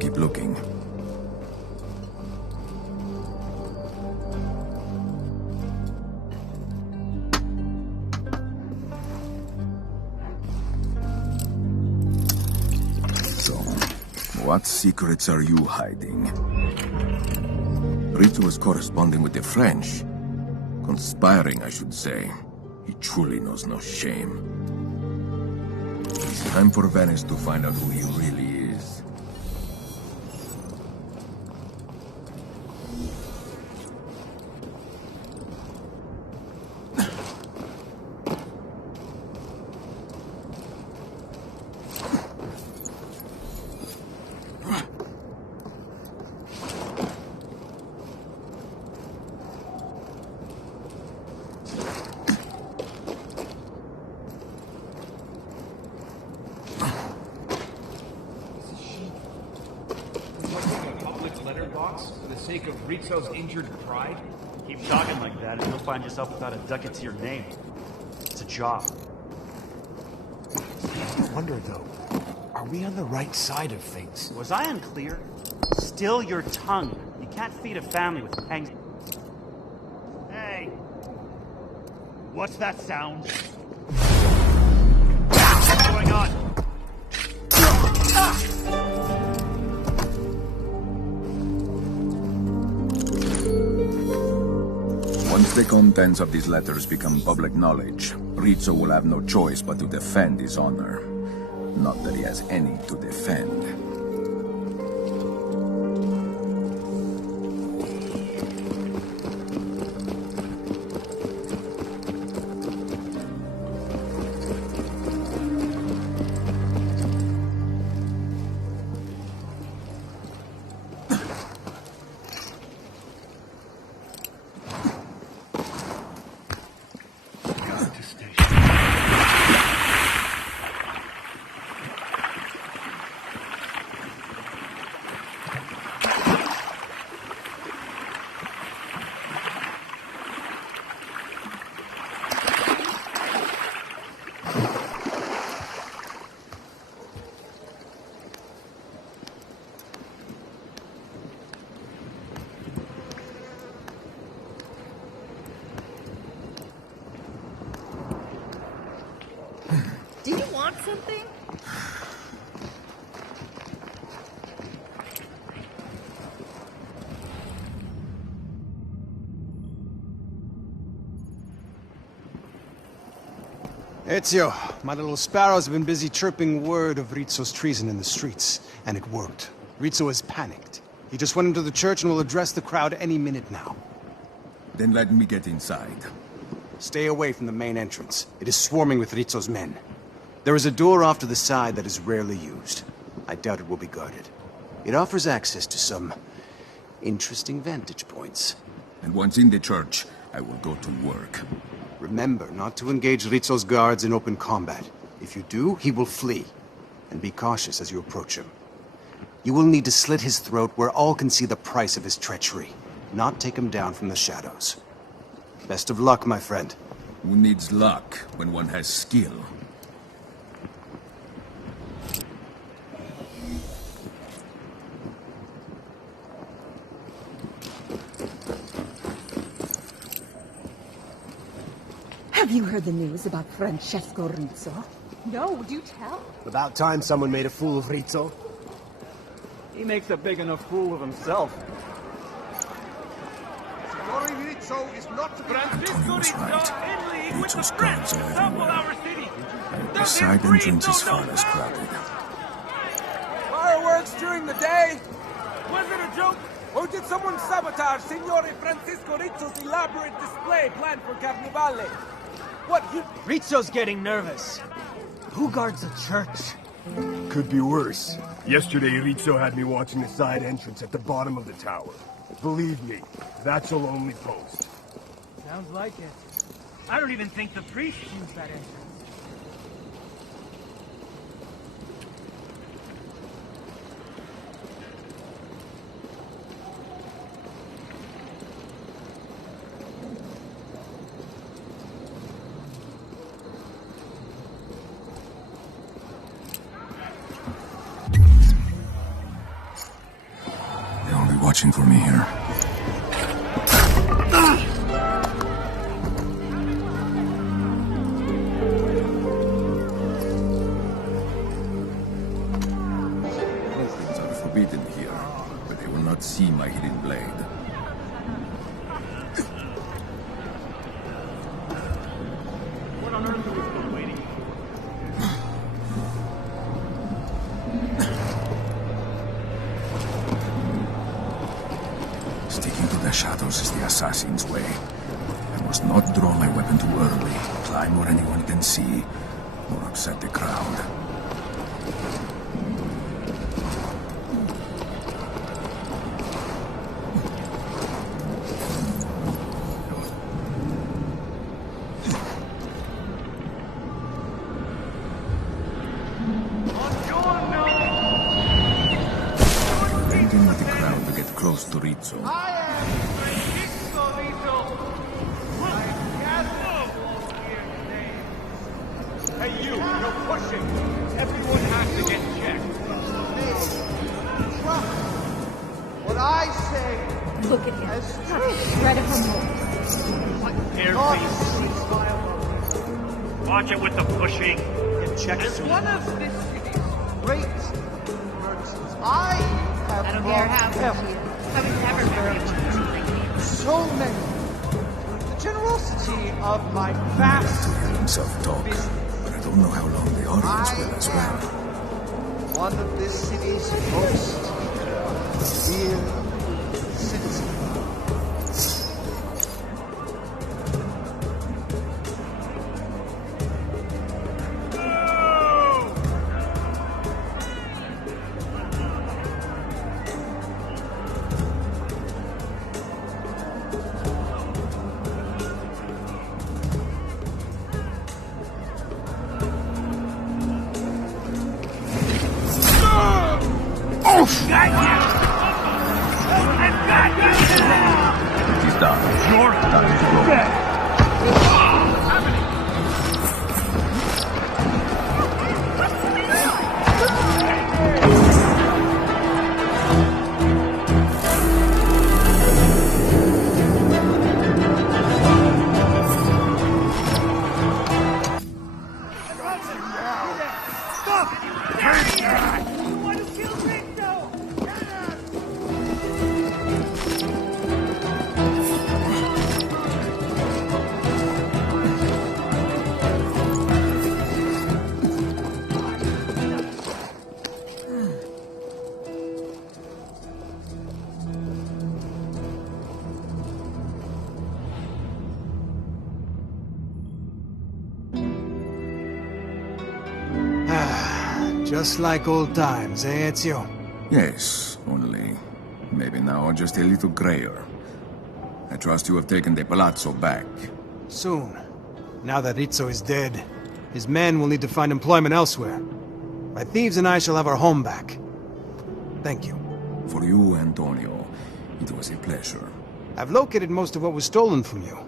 keep looking. So, what secrets are you hiding? Rizzo was corresponding with the French. Conspiring, I should say. He truly knows no shame. It's time for Venice to find out who he really is. For the sake of Rizzo's injured pride? Keep talking like that and you'll find yourself without a ducat to your name. It's a job. I wonder, though, are we on the right side of things? Was I unclear? Still your tongue. You can't feed a family with hangs. Hey! What's that sound? What's going on? Once the contents of these letters become public knowledge, Rizzo will have no choice but to defend his honor. Not that he has any to defend. Do you want something? Ezio, my little sparrows have been busy chirping word of Rizzo's treason in the streets, and it worked. Rizzo is panicked. He just went into the church and will address the crowd any minute now. Then let me get inside. Stay away from the main entrance. It is swarming with Rizzo's men. There is a door off to the side that is rarely used. I doubt it will be guarded. It offers access to some interesting vantage points. And once in the church, I will go to work. Remember not to engage Rizzo's guards in open combat. If you do, he will flee. And be cautious as you approach him. You will need to slit his throat where all can see the price of his treachery, not take him down from the shadows. Best of luck, my friend. Who needs luck when one has skill? Have you heard the news about Francesco Rizzo? No, do tell. About time someone made a fool of Rizzo. He makes a big enough fool of himself. Rizzo is not to be... Antonio was right. Rizzo's guards are everywhere. The side entrance is far less crowded. Fireworks during the day? Was it a joke? Or did someone sabotage Signore Francisco Rizzo's elaborate display planned for Carnivale? What, you... Rizzo's getting nervous. Who guards the church? Could be worse. Yesterday, Rizzo had me watching the side entrance at the bottom of the tower. Believe me, that's a lonely post. Sounds like it. I don't even think the priest used that entrance. watching for me here. Things are forbidden here, but they will not see my hidden blade. What on earth are we still waiting for? Sticking to the shadows is the assassin's way. I must not draw my weapon too early, climb where anyone can see, or upset the crowd. Blending with the crowd to get close to Rizzo. I am Francisco Rizzo. I gather here today. Hey, you're pushing. Everyone has to get checked. Trust what I say. Look at him. Not a shred of remorse. Watch it with the pushing. As one of this city's great merchants, I have I don't brought care how him much I would never marry a so many through the generosity of my vast Self-talk, but I don't know how long the audience will as well. one of this city's most revered citizens. He's done. Your time is over. Just like old times, eh, Ezio? Yes, only maybe now just a little grayer. I trust you have taken the palazzo back. Soon. Now that Rizzo is dead, his men will need to find employment elsewhere. My thieves and I shall have our home back. Thank you. For you, Antonio, it was a pleasure. I've located most of what was stolen from you.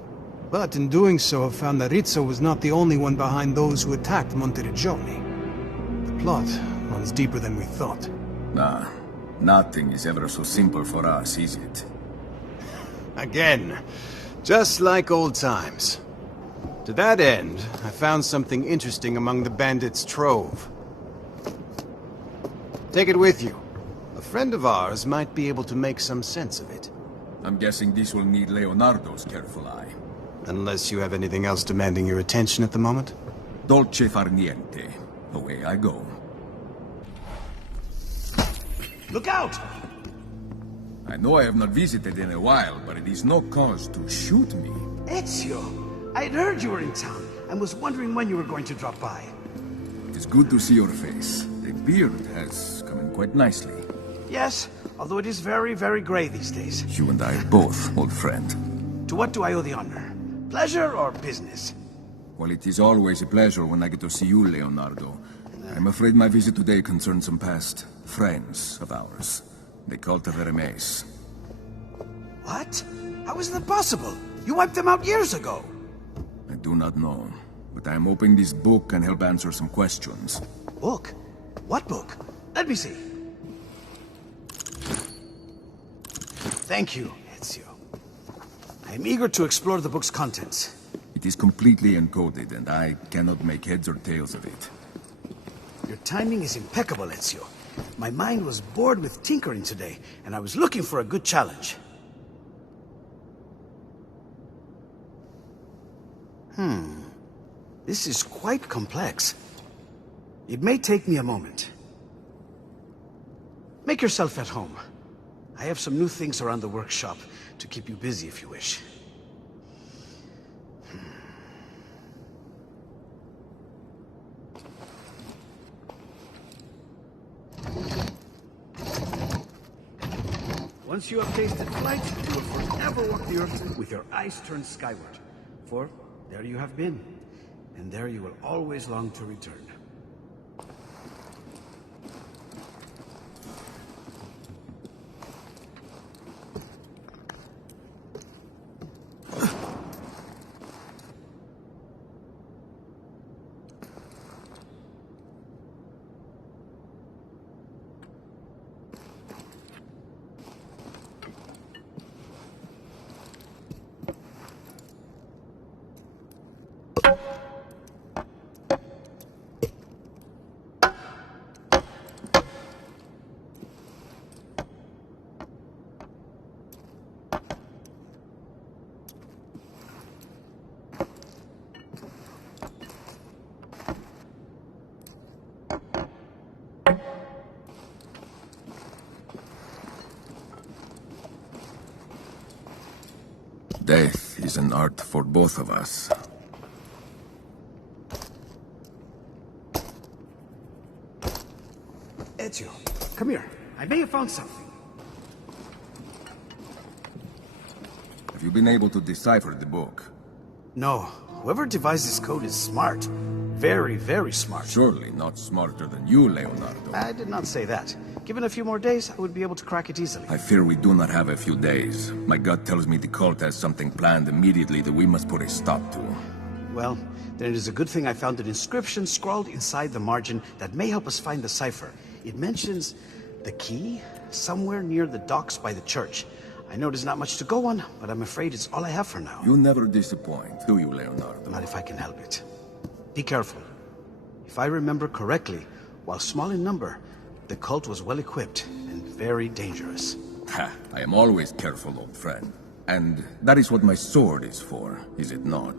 But in doing so, I've found that Rizzo was not the only one behind those who attacked Monteriggioni. The plot runs deeper than we thought. Nah, nothing is ever so simple for us, is it? Again, just like old times. To that end, I found something interesting among the bandits' trove. Take it with you. A friend of ours might be able to make some sense of it. I'm guessing this will need Leonardo's careful eye. Unless you have anything else demanding your attention at the moment? Dolce far niente. Away I go. Look out! I know I have not visited in a while, but it is no cause to shoot me. Ezio! I'd heard you were in town, and was wondering when you were going to drop by. It is good to see your face. The beard has come in quite nicely. Yes, although it is very, very gray these days. You and I both, old friend. To what do I owe the honor? Pleasure or business? Well, it is always a pleasure when I get to see you, Leonardo. I'm afraid my visit today concerns some past friends of ours. They called the Vermes. What? How is that possible? You wiped them out years ago. I do not know, but I am hoping this book can help answer some questions. Book? What book? Let me see. Thank you, Ezio. I am eager to explore the book's contents. It is completely encoded, and I cannot make heads or tails of it. Your timing is impeccable, Ezio. My mind was bored with tinkering today, and I was looking for a good challenge. This is quite complex. It may take me a moment. Make yourself at home. I have some new things around the workshop to keep you busy if you wish. Once you have tasted flight, you will forever walk the earth with your eyes turned skyward. For there you have been, and there you will always long to return. Death is an art for both of us. Ezio, come here. I may have found something. Have you been able to decipher the book? No. Whoever devised this code is smart. Very, very smart. Surely not smarter than you, Leonardo. I did not say that. Given a few more days, I would be able to crack it easily. I fear we do not have a few days. My gut tells me the cult has something planned immediately that we must put a stop to. Well, then it is a good thing I found an inscription scrawled inside the margin that may help us find the cipher. It mentions the key somewhere near the docks by the church. I know there's not much to go on, but I'm afraid it's all I have for now. You never disappoint, do you, Leonardo? Not if I can help it. Be careful. If I remember correctly, while small in number, the cult was well equipped and very dangerous. Ha! I am always careful, old friend. And that is what my sword is for, is it not?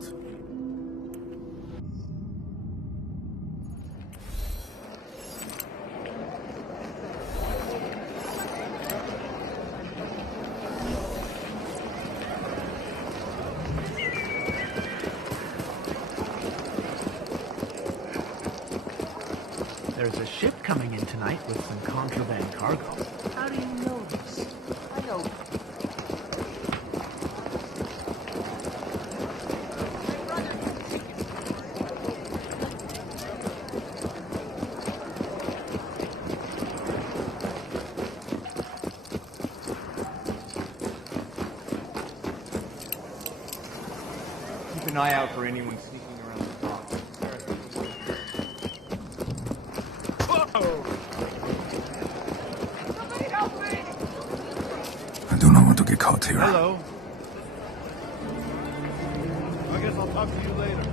There's a ship coming in tonight with some contraband cargo. How do you know this? I know. Keep an eye out for anyone sneaking around the dock. Somebody help me! I do not want to get caught here. Hello. I guess I'll talk to you later.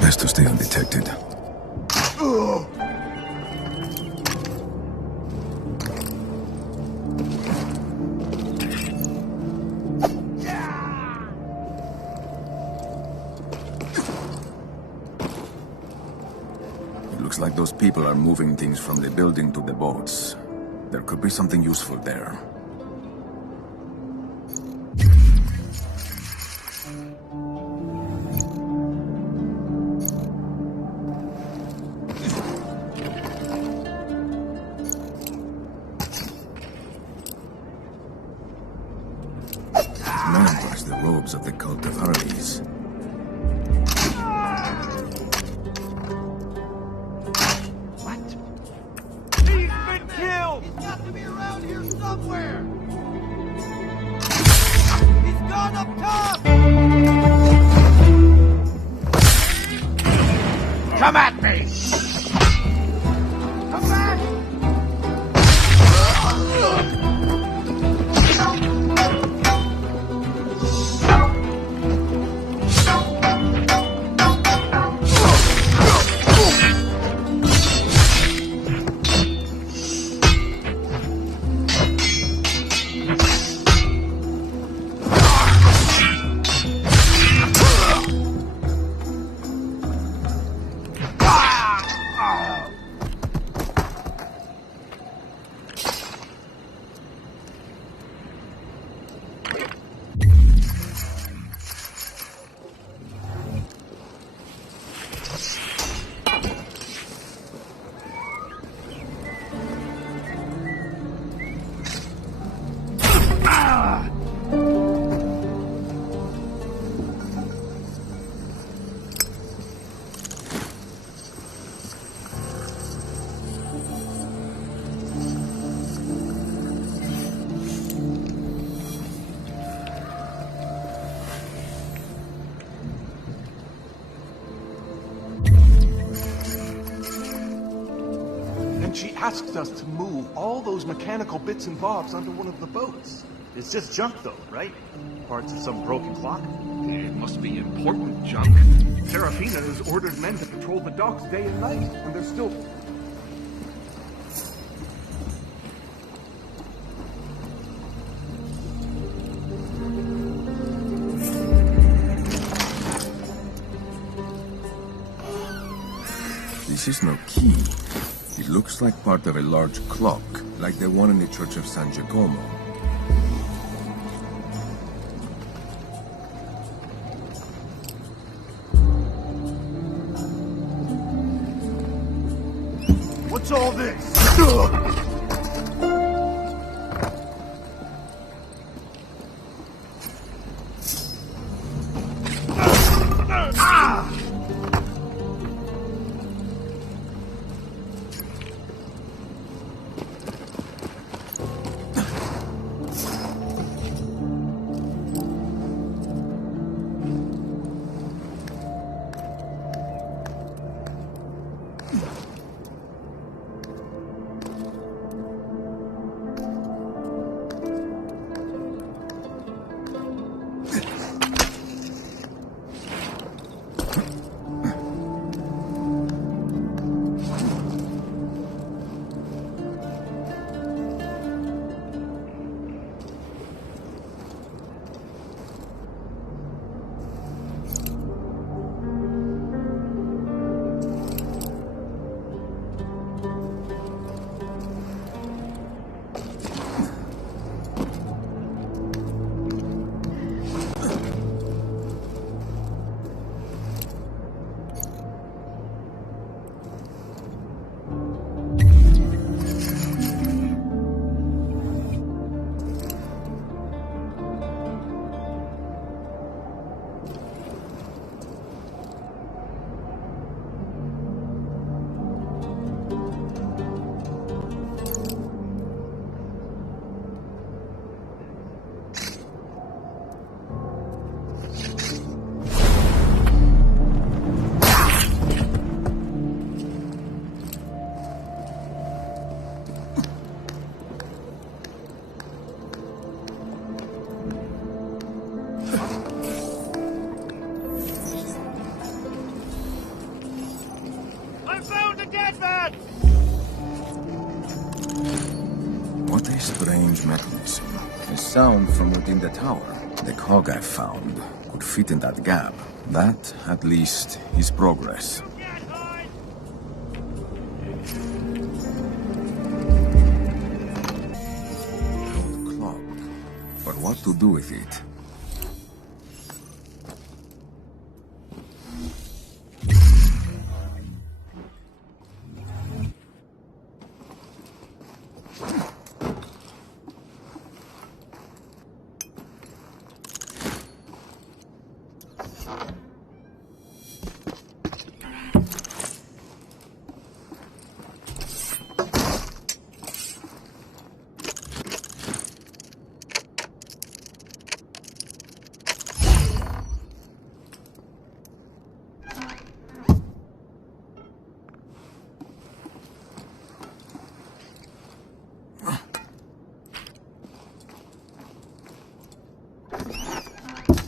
Best to stay undetected. like those people are moving things from the building to the boats. There could be something useful there. Man wears the robes of the cult of Hermes. He's got to be around here somewhere! He's gone up top! Come at me! Come back! She asked us to move all those mechanical bits and bobs onto one of the boats. It's just junk, though, right? Parts of some broken clock? It must be important junk. Serafina has ordered men to patrol the docks day and night, and they're still... This is no key. It looks like part of a large clock, like the one in the Church of San Giacomo. What's all this? What a strange mechanism. A sound from within the tower. The cog I found could fit in that gap. That, at least, is progress. but what to do with it?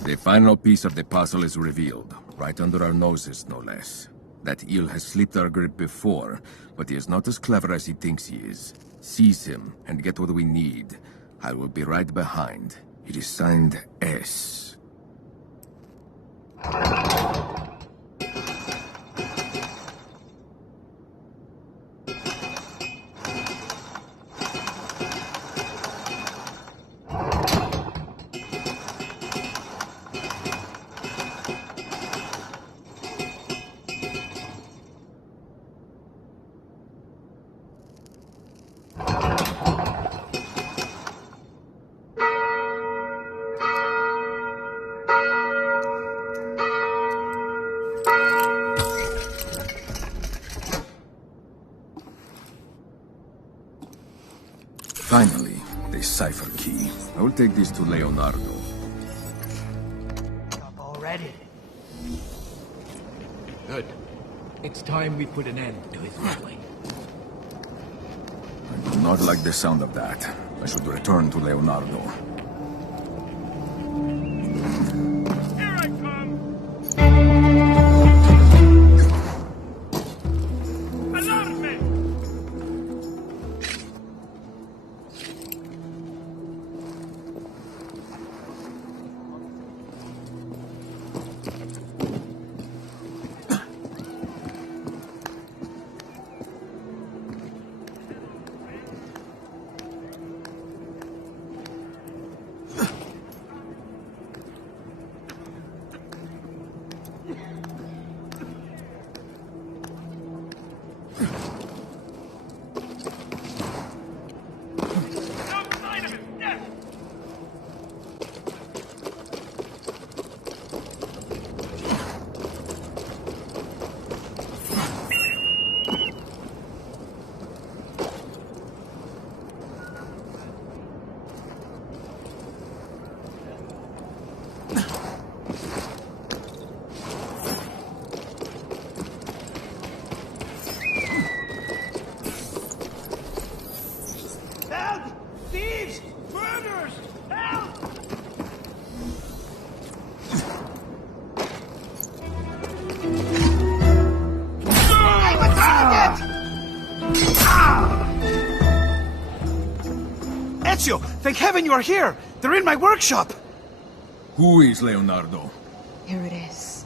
The final piece of the puzzle is revealed, right under our noses, no less. That eel has slipped our grip before, but he is not as clever as he thinks he is. Seize him, and get what we need. I will be right behind. It is signed S. Finally, the cipher key. I will take this to Leonardo. Up already. Good. It's time we put an end to his meddling. I do not like the sound of that. I should return to Leonardo. Here I come! Allarme! Ezio! Thank heaven you are here! They're in my workshop! Who is Leonardo? Here it is.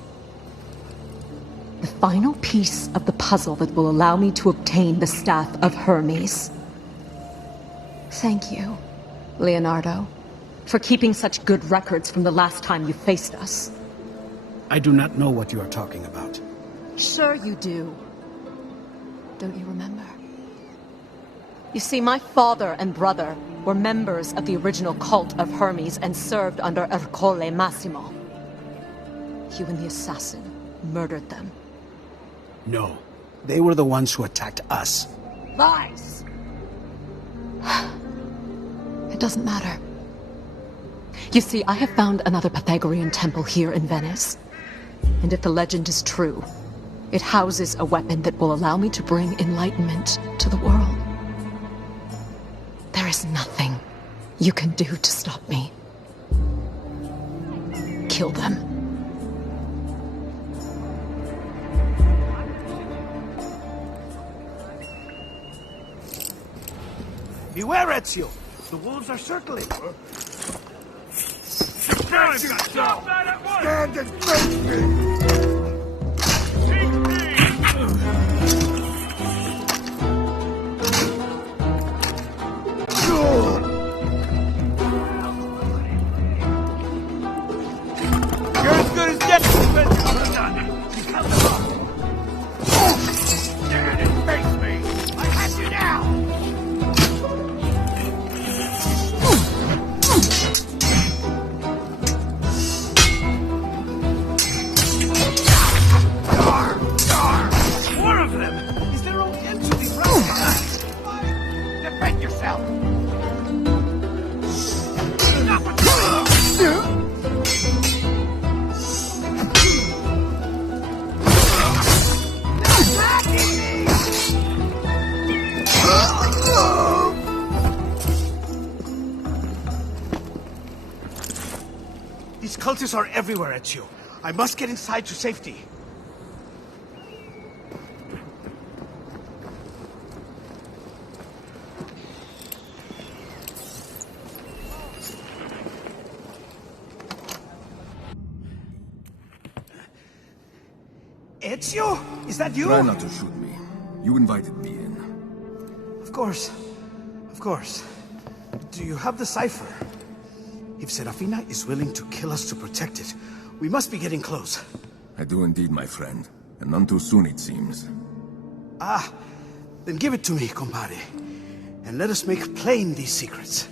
The final piece of the puzzle that will allow me to obtain the Staff of Hermes. Thank you, Leonardo, for keeping such good records from the last time you faced us. I do not know what you are talking about. Sure you do. Don't you remember? You see, my father and brother were members of the original cult of Hermes and served under Ercole Massimo. You and the assassin murdered them. No. They were the ones who attacked us. Lies! It doesn't matter. You see, I have found another Pythagorean temple here in Venice. And if the legend is true, it houses a weapon that will allow me to bring enlightenment to the world. There is nothing you can do to stop me. Kill them. Beware, Ezio! The wolves are circling. Stand and face me! These cultists are everywhere, Ezio. I must get inside to safety. Ezio? Is that you? Try not to shoot me. You invited me in. Of course. Of course. Do you have the cipher? If Serafina is willing to kill us to protect it, we must be getting close. I do indeed, my friend. And none too soon, it seems. Ah, then give it to me, compadre. And let us make plain these secrets.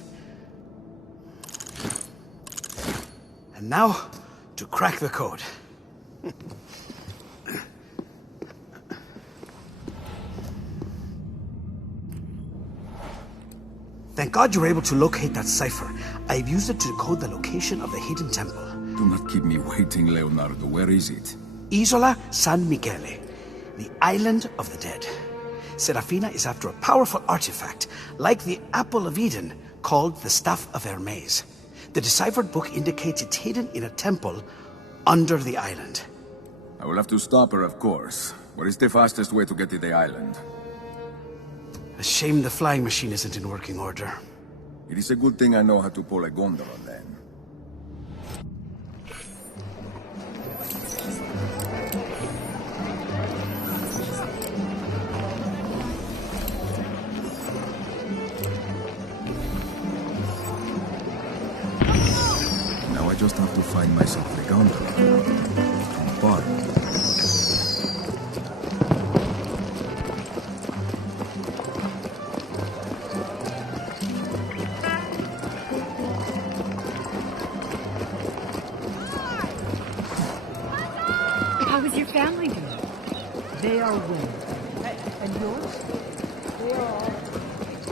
And now, to crack the code. Thank God you were able to locate that cipher. I've used it to decode the location of the hidden temple. Do not keep me waiting, Leonardo. Where is it? Isola San Michele, the island of the dead. Serafina is after a powerful artifact, like the Apple of Eden, called the Staff of Hermes. The deciphered book indicates it's hidden in a temple under the island. I will have to stop her, of course. What is the fastest way to get to the island? A shame the flying machine isn't in working order. It is a good thing I know how to pull a gondola, then. Now I just have to find myself the gondola. Fun. Family doing? They are winning. And yours? They are all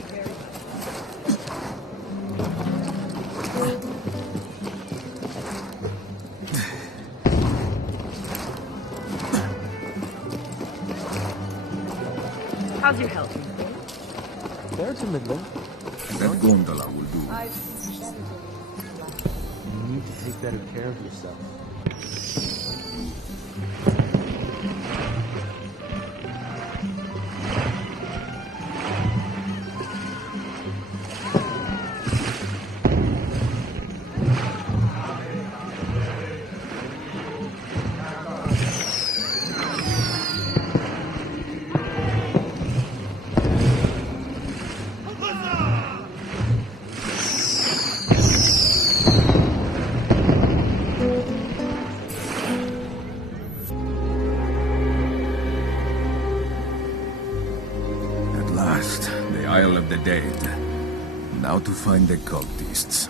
very How's your health? Fair to middling. That gondola will do. You need to take better care of yourself. The dead. Now to find the cultists.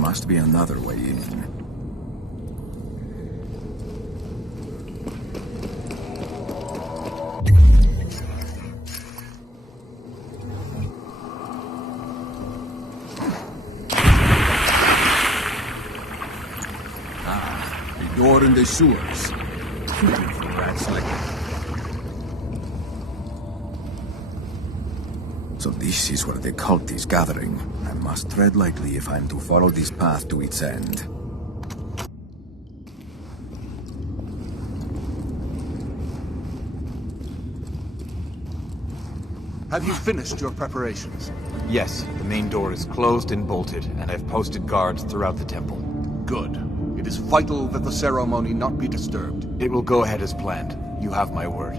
Must be another way in. door in the sewers. Beautiful rats like... So this is where the cult is gathering. I must tread lightly if I'm to follow this path to its end. Have you finished your preparations? Yes, the main door is closed and bolted, and I've posted guards throughout the temple. Good. It is vital that the ceremony not be disturbed. It will go ahead as planned. You have my word.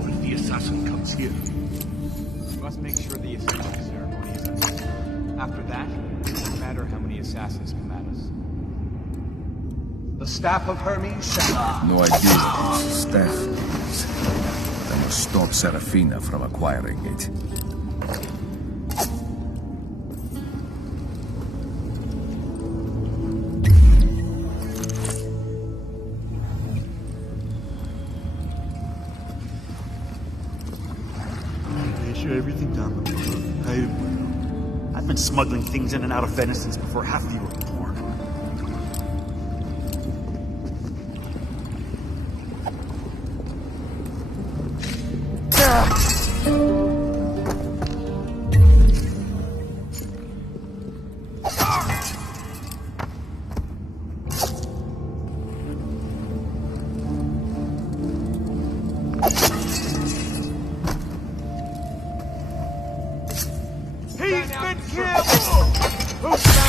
What if the assassin comes here? We must make sure the essential ceremony is understood. After that, it doesn't matter how many assassins come at us. The staff of Hermes shall... No idea what this staff is, but I must stop Serafina from acquiring it. Everything down the road. I've been smuggling things in and out of Venice since before half of you were born.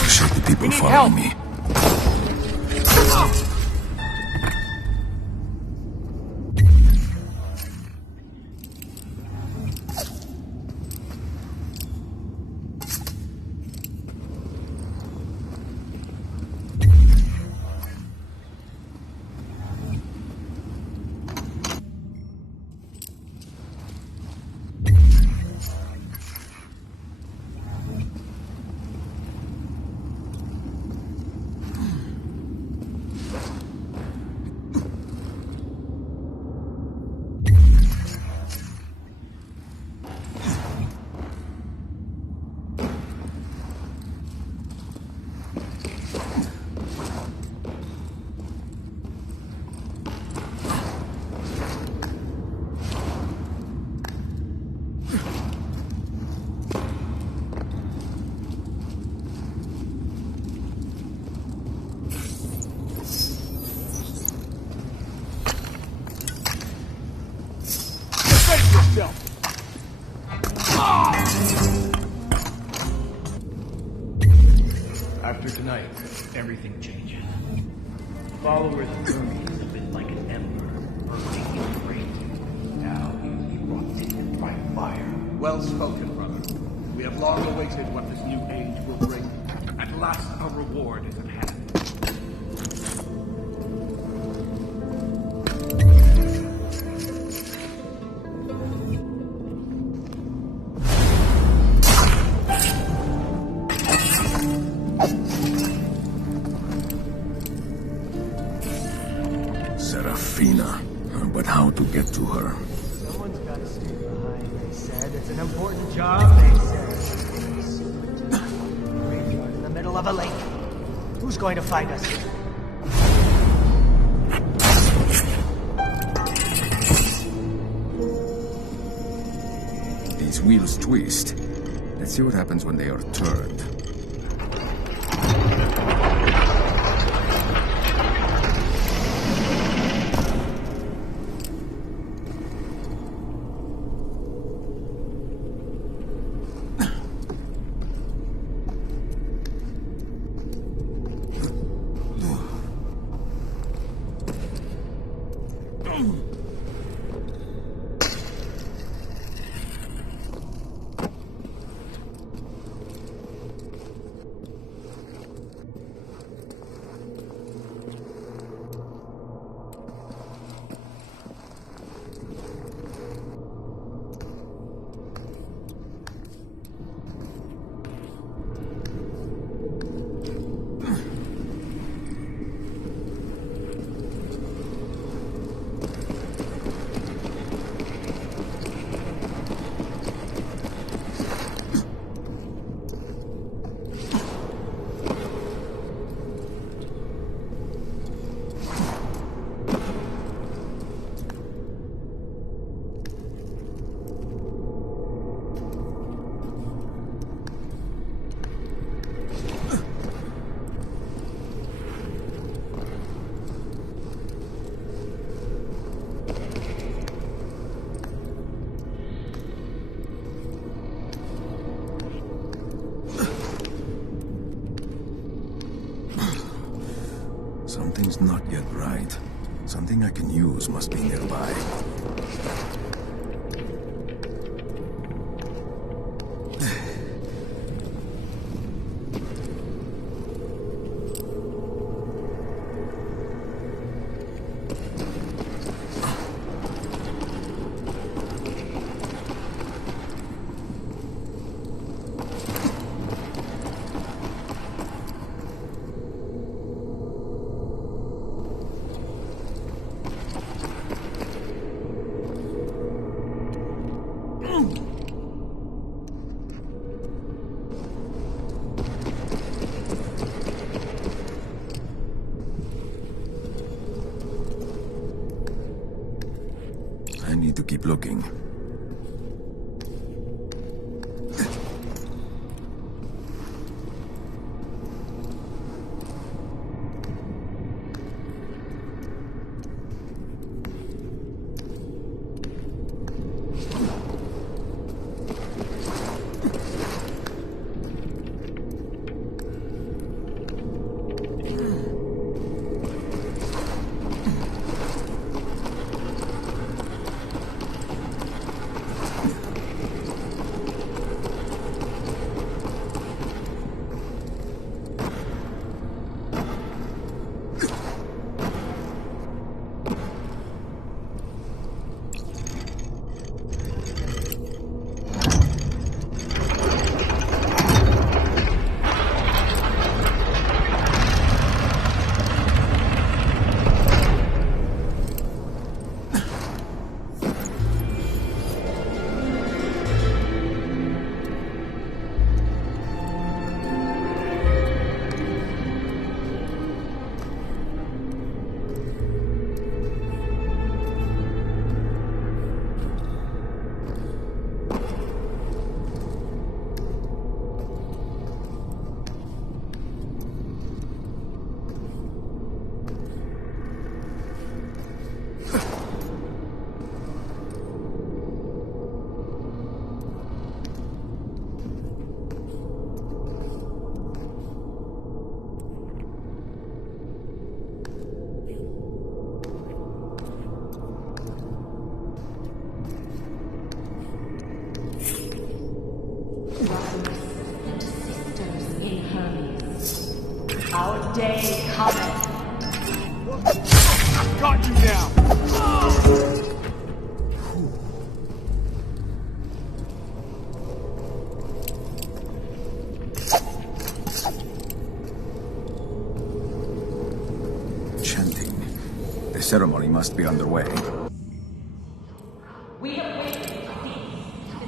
Should the people follow me? After tonight, everything changes. Followers of Hermes have been like an ember, burning in flame. Now you'll be brought in by fire. Well spoken, brother. We have long awaited what this new age will bring. At last, our reward is at hand. Serafina. But how to get to her? Someone's got to stay behind, they said. It's an important job, they said. Graveyard in the middle of a lake. Who's going to find us? These wheels twist. Let's see what happens when they are turned. Something's not yet right. Something I can use must be nearby. I need to keep looking. Our day cometh. Got you now! Chanting. The ceremony must be underway. We have waited to see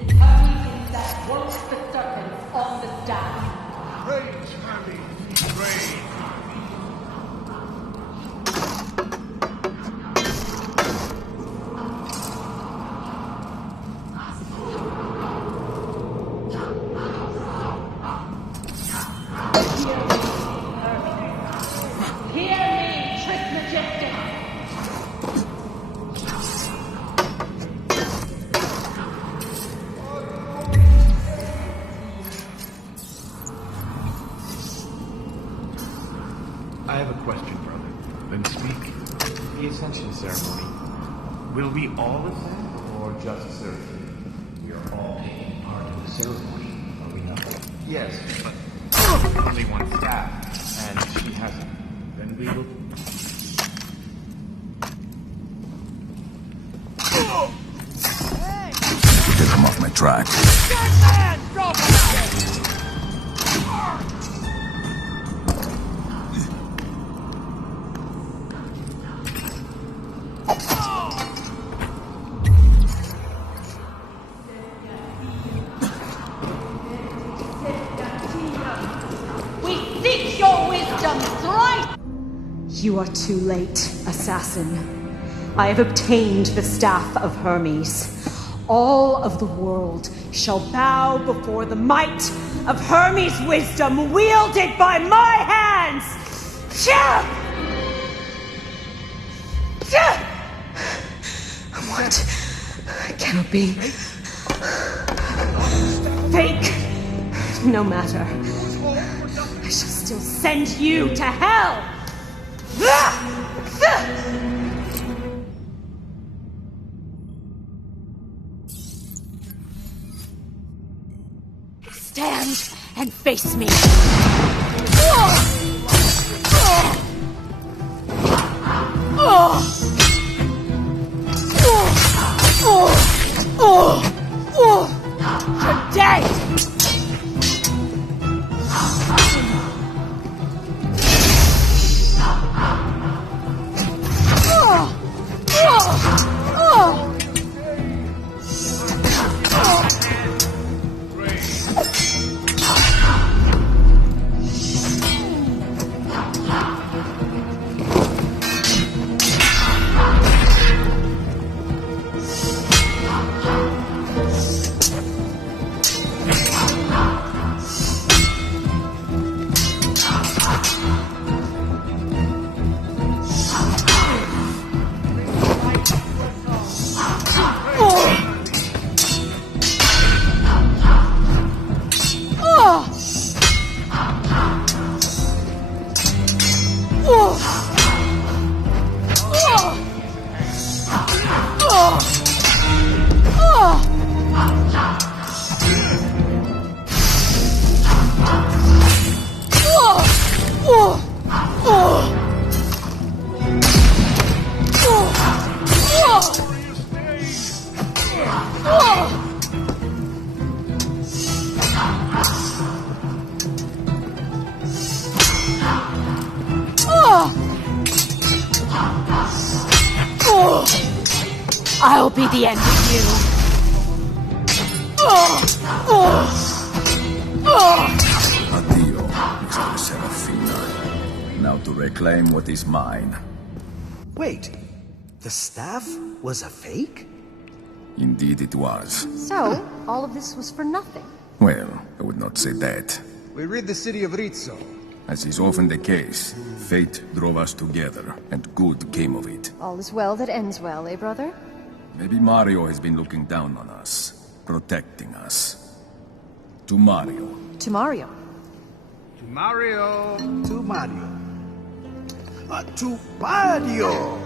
the Hermes that works the serpents on the staff. Praise Hermes, praise. I have a question, brother. Then speak. The Ascension ceremony. Will we all ascend, or just serve? We are all taking part in the ceremony, are we not? Yes, but only one staff, and she hasn't. Then we will... Get them off my track. We seek your wisdom thrice! You are too late, assassin. I have obtained the staff of Hermes. All of the world shall bow before the might of Hermes' wisdom wielded by my hands! What? It cannot be. Fake! No matter. I shall still send you to hell! Stand and face me. You're dead! I'll be the end of you. Addio, Mr. Serafina. Now to reclaim what is mine. Wait, the staff was a fake? Indeed it was. So, all of this was for nothing. Well, I would not say that. We rid the city of Rizzo. As is often the case, fate drove us together, and good came of it. All is well that ends well, eh, brother? Maybe Mario has been looking down on us, protecting us. To Mario. To Mario. To Mario. To Mario. To Mario!